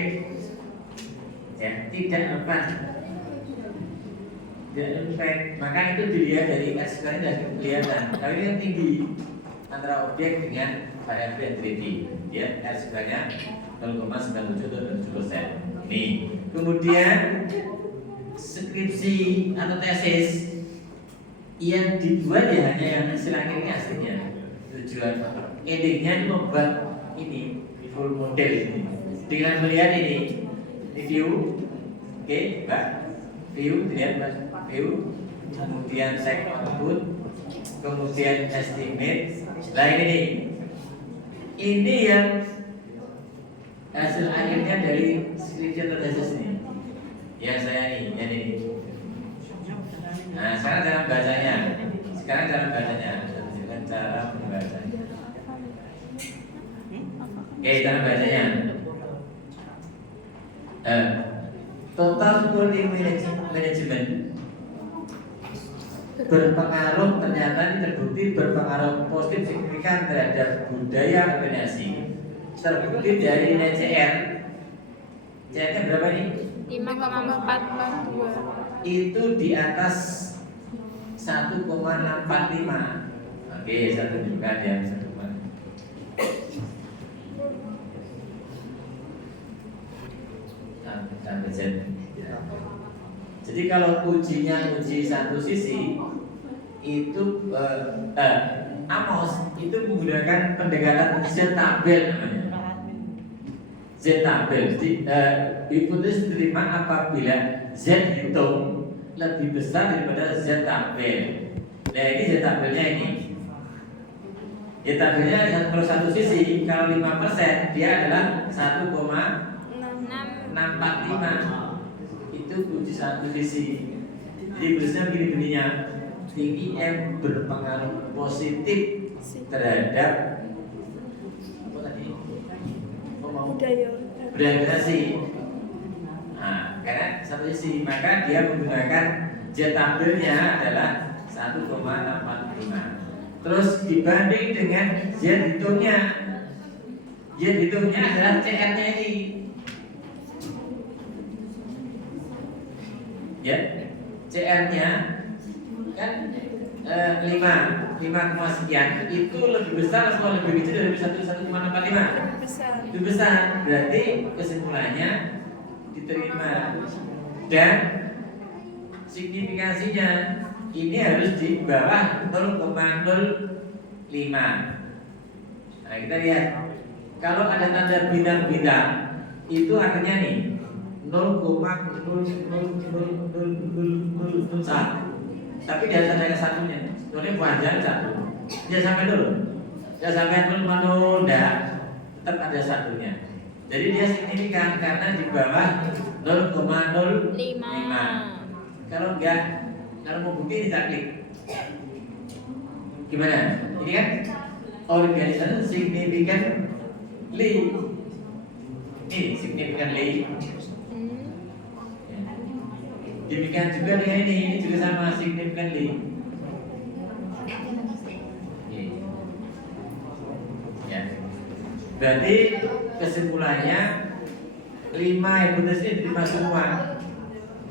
Ya, tidak relevan. Tidak relevan. Maka itu dilihat dari R square-nya sudah kelihatan. Tapi ini yang tinggi antara objek dengan variabel yang teliti, ya, R square-nya 0,97 atau 7%. Nih, kemudian skripsi atau tesis yang dibuat ya hanya yang hasil akhirnya aslinya. Tujuan endingnya itu membuat ini full model ini dengan melihat ini view, oke, Mbak, view, dilihat Mbak, view, kemudian check output, kemudian estimate. Nah ini yang hasil akhirnya dari skripsi atau tesis ini. Yang saya ini, yang ini. Nah, sekarang cara bacanya. Sekarang cara bacanya. Saya tunjukkan cara membacanya. Oke, cara bacanya. Total quality management berpengaruh, ternyata ini terbukti berpengaruh positif signifikan terhadap budaya organisasi. Terbukti dari CR. CR-nya berapa nih? 5,4. Itu di atas 1,645. Oke, saya tunjukkan ya 1,6. Sampai Z. Jadi kalau ujinya uji satu sisi itu Amos itu menggunakan pendekatan Z tabel namanya. Z tabel. Hipotesis diterima apabila Z hitung lebih besar daripada Z tabel. Nah ini Z tabelnya ini. Z tabelnya kalau satu sisi kalau 5% dia adalah 1,645. Itu uji satu sisi. Jadi biasanya begini bunyinya, tinggi M berpengaruh positif terhadap apa tadi? Budaya Organisasi. Nah, karena satu sisi maka dia menggunakan Z tabelnya adalah 1,645. Terus dibanding dengan Z hitungnya, Z hitungnya adalah CR-nya ini. Ya, CR-nya kan 5 sekian itu lebih besar atau lebih kecil dari 1,645? besar. Lebih besar, berarti kesimpulannya diterima dan signifikansinya ini harus di bawah 0,05. Nah kita lihat kalau ada tanda bintang-bintang itu artinya nih 0,00001. Tapi dia tanda satunya, soalnya panjang satu. Dia sampai dulu, dia sampai 0,0 enggak, tetap ada satunya. Jadi dia signifikan karena di bawah 0,05. Kalau enggak, kalau mau bukti kita klik. Gimana? Ini kan organisasi significantly. Ini significantly. Demikian juga dengan ini juga sama significantly. Ya. Berarti kesimpulannya 5 hipotesis diterima semua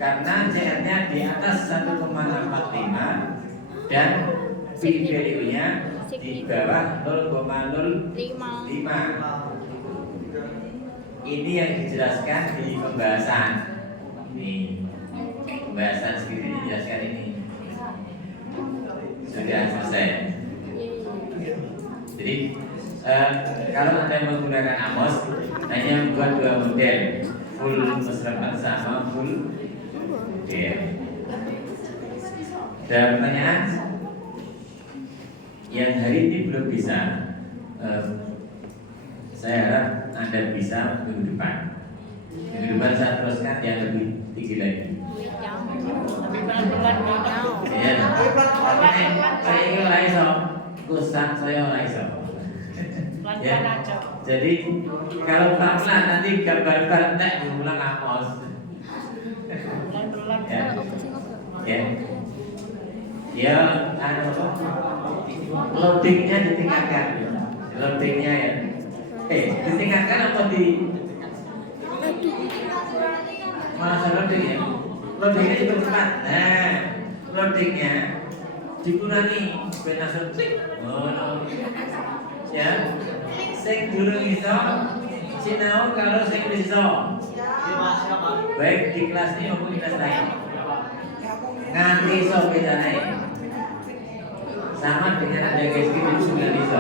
karena CR-nya di atas 1,45 dan P value-nya di bawah 0,05. 5. Ini yang dijelaskan di pembahasan. Ini pembahasan segini dijelaskan ini. Sudah selesai. Jadi kalau Anda menggunakan Amos hanya buat dua model, full musrefat sama full model. Ada pertanyaan? Yang hari ini belum bisa, saya harap Anda bisa minggu depan. Minggu depan saya teruskan yang lebih tinggi lagi. Tapi pelan-pelan Ya, saya ini oleh iso, kusang saya oleh iso. Ya, jadi kalau pelan-pelan nanti gambar tek diulang Amos. Ya, ya, ya, loadingnya ditingkatkan, loadingnya ya. Ditingkatkan apa di? Masa loading ya? Loadingnya juga cepat. Nah, loadingnya dikurangi ben langsung klik. Oh, ya. Sing durung iso sinau kalau sing wis iso. Baik di kelas ini maupun di kelas lain. Nganti iso bedane. Sama dengan ada guys itu juga iso.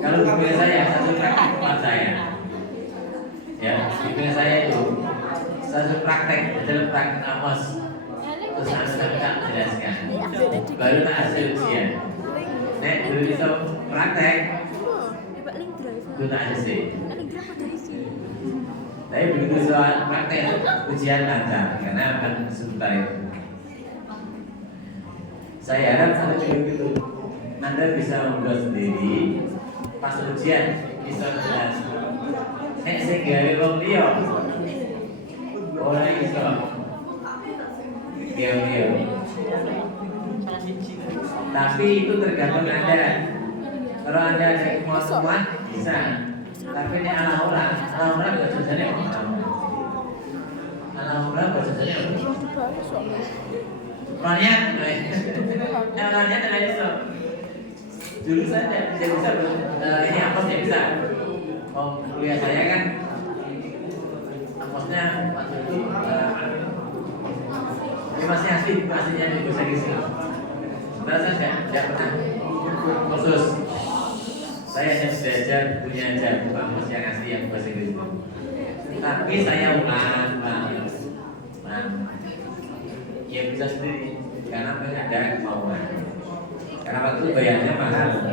Kalau di kuliah saya satu praktek tempat saya. Ya, di kuliah saya itu satu praktek dalam praktek Amos. Terus saya tak jelaskan. Baru tak hasil ujian. Nek dulu bisa praktek. Itu tak hasil. Tapi begitu soal praktek ujian lancar karena akan sebentar itu. Saya harap pada begitu Anda bisa membuat sendiri pas ujian bisa jelas. Nek sing gawe wong liya ora iso. Gawe. Tapi itu tergantung Anda. Kalau Anda ada kemampuan bisa. Tapi ini ala orang bahasa Jawa apa? Ala orang bahasa Jawa. Raniat, raniat ada iso. Dulu saya tidak bisa ini Amos tidak bisa. Oh, kuliah saya kan Amosnya waktu itu masih aslinya di bahasa Inggris. Sebenarnya saya tidak pernah khusus. Saya hanya belajar punya aja Amos yang asli yang bahasa Inggris. Tapi saya ulang. Ya bisa sendiri karena ada kemauan. Karena waktu itu bayarnya mahal,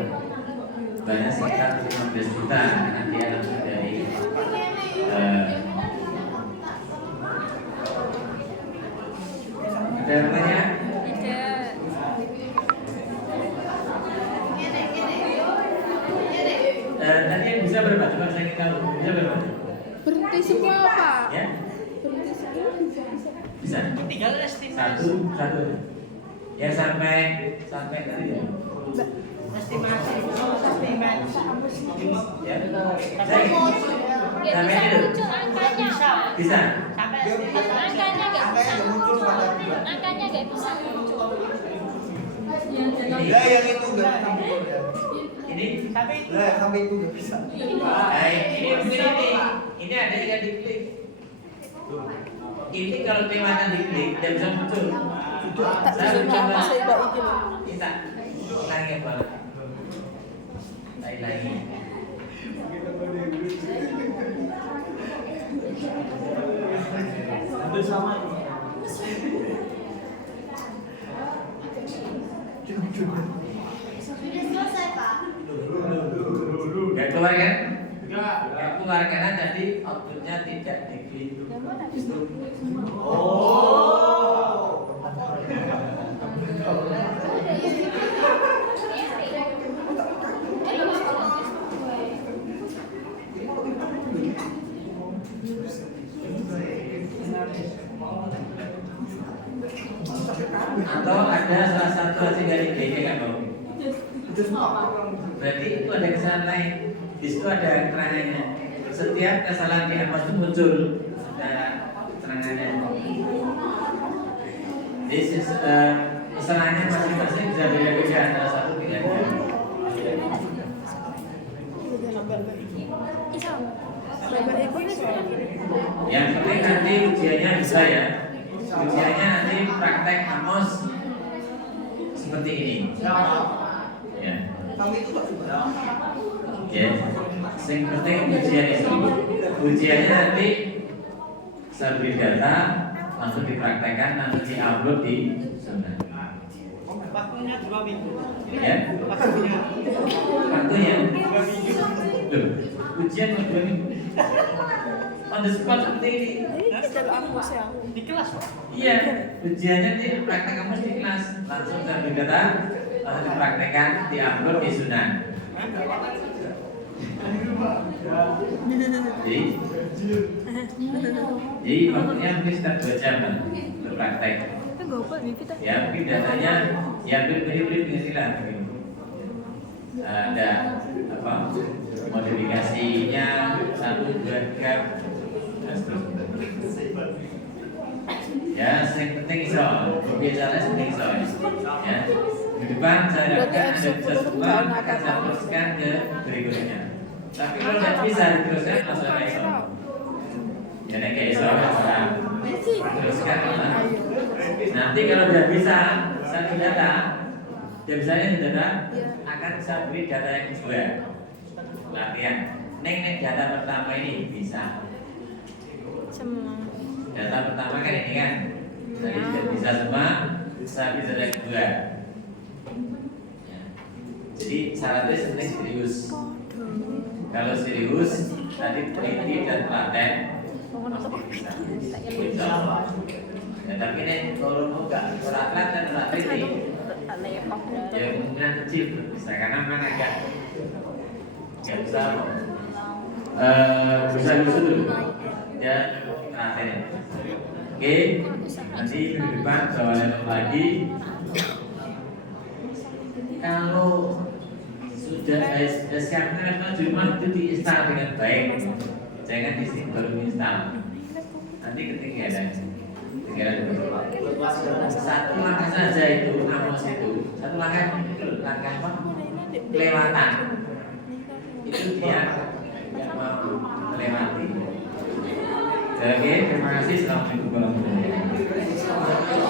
banyak sekitar 15 juta nanti anak dari ada pertanyaan? Tadi yang bisa berapa? Coba saya ingin tahu. Bisa berapa? Berhenti semua Pak. Ya? Berhenti semua bisa. Bisa. Tinggal estimasi. Satu. Ya sampai tadi ya. Estimasi. Ya. Ya Sampai bisa itu. muncul angkanya, Pak. Bisa. Sampai Angkanya nggak bisa muncul. Angkanya nggak bisa muncul. Ya yang itu enggak tampil ya. Ini sampai itu. Lah sampai itu enggak bisa. ini mungkin ini ada yang diklik. Ini kalau temanya diklik dia bisa muncul. Tak Saya bisa mencoba. apa saya mbak iki loh. Kita ulangi apa? Lagi. Hampir sama. Gak keluar kan? Gak keluar karena tadi outputnya tidak diklik. Atau ada salah satu hasil dari BK kan Bang? Berarti itu ada kesalahan lain. Di situ ada keterangannya. Setiap kesalahan di Amos itu muncul ada keterangannya. Kesalahannya masing-masing bisa beda-beda antara satu dengan dua. Yang penting nanti ujiannya bisa ya. Ujiannya nanti praktek Amos seperti ini. Ya. Kami itu Pak. Ya. Yang penting ujian itu. Ujiannya nanti saya beri data langsung dipraktekkan nanti di-upload di Sunnah. Waktunya 2 minggu. Ya. Waktunya Waktunya 2 minggu. Loh, ujian mau 2 minggu. On the spot seperti ini. Ini jalur Amos ya. Di kelas, Pak. Iya, ujiannya di praktek kamu di kelas langsung saya beri data langsung dipraktekkan di-upload di Sunnah. Jadi waktunya mungkin sekitar 2 jam kan untuk praktek. Itu gopal nih kita. Ya mungkin datanya ya beri-beri penghasilan mungkin. Ada apa modifikasinya 1, 2, 3 dan seterusnya. Ya, yang penting iso, biasanya penting iso ya. Di depan saya harapkan Anda bisa sekolah akan saya teruskan ke berikutnya. Tapi kalau tidak bisa diteruskan langsung ke iso. Ya nek iso teruskan lah. Nanti kalau tidak bisa satu data, tidak bisa ini data akan saya beri data yang kedua. Latihan. Nek data pertama ini bisa. Semua. Data pertama kan ini kan, jadi tidak bisa semua, saya bisa yang kedua. Ya. Jadi syaratnya sebenarnya serius. Kalau serius, tadi teliti dan telaten bisa. Bisa. Ya, tapi ini kalau enggak beratlat dan berat teliti, ya kemungkinan kecil bisa karena memang agak nggak bisa bisa dulu ya terakhir. Oke, nanti minggu depan jawaban lagi. Kalau sudah siapkan di rumah itu diinstal dengan baik, jangan di sini baru install. Nanti ketinggalan. Satu langkah saja itu Amos itu, satu langkah apa? Kelewatan. Itu dia yang mau melewati. Oke, terima kasih. Assalamualaikum warahmatullahi wabarakatuh.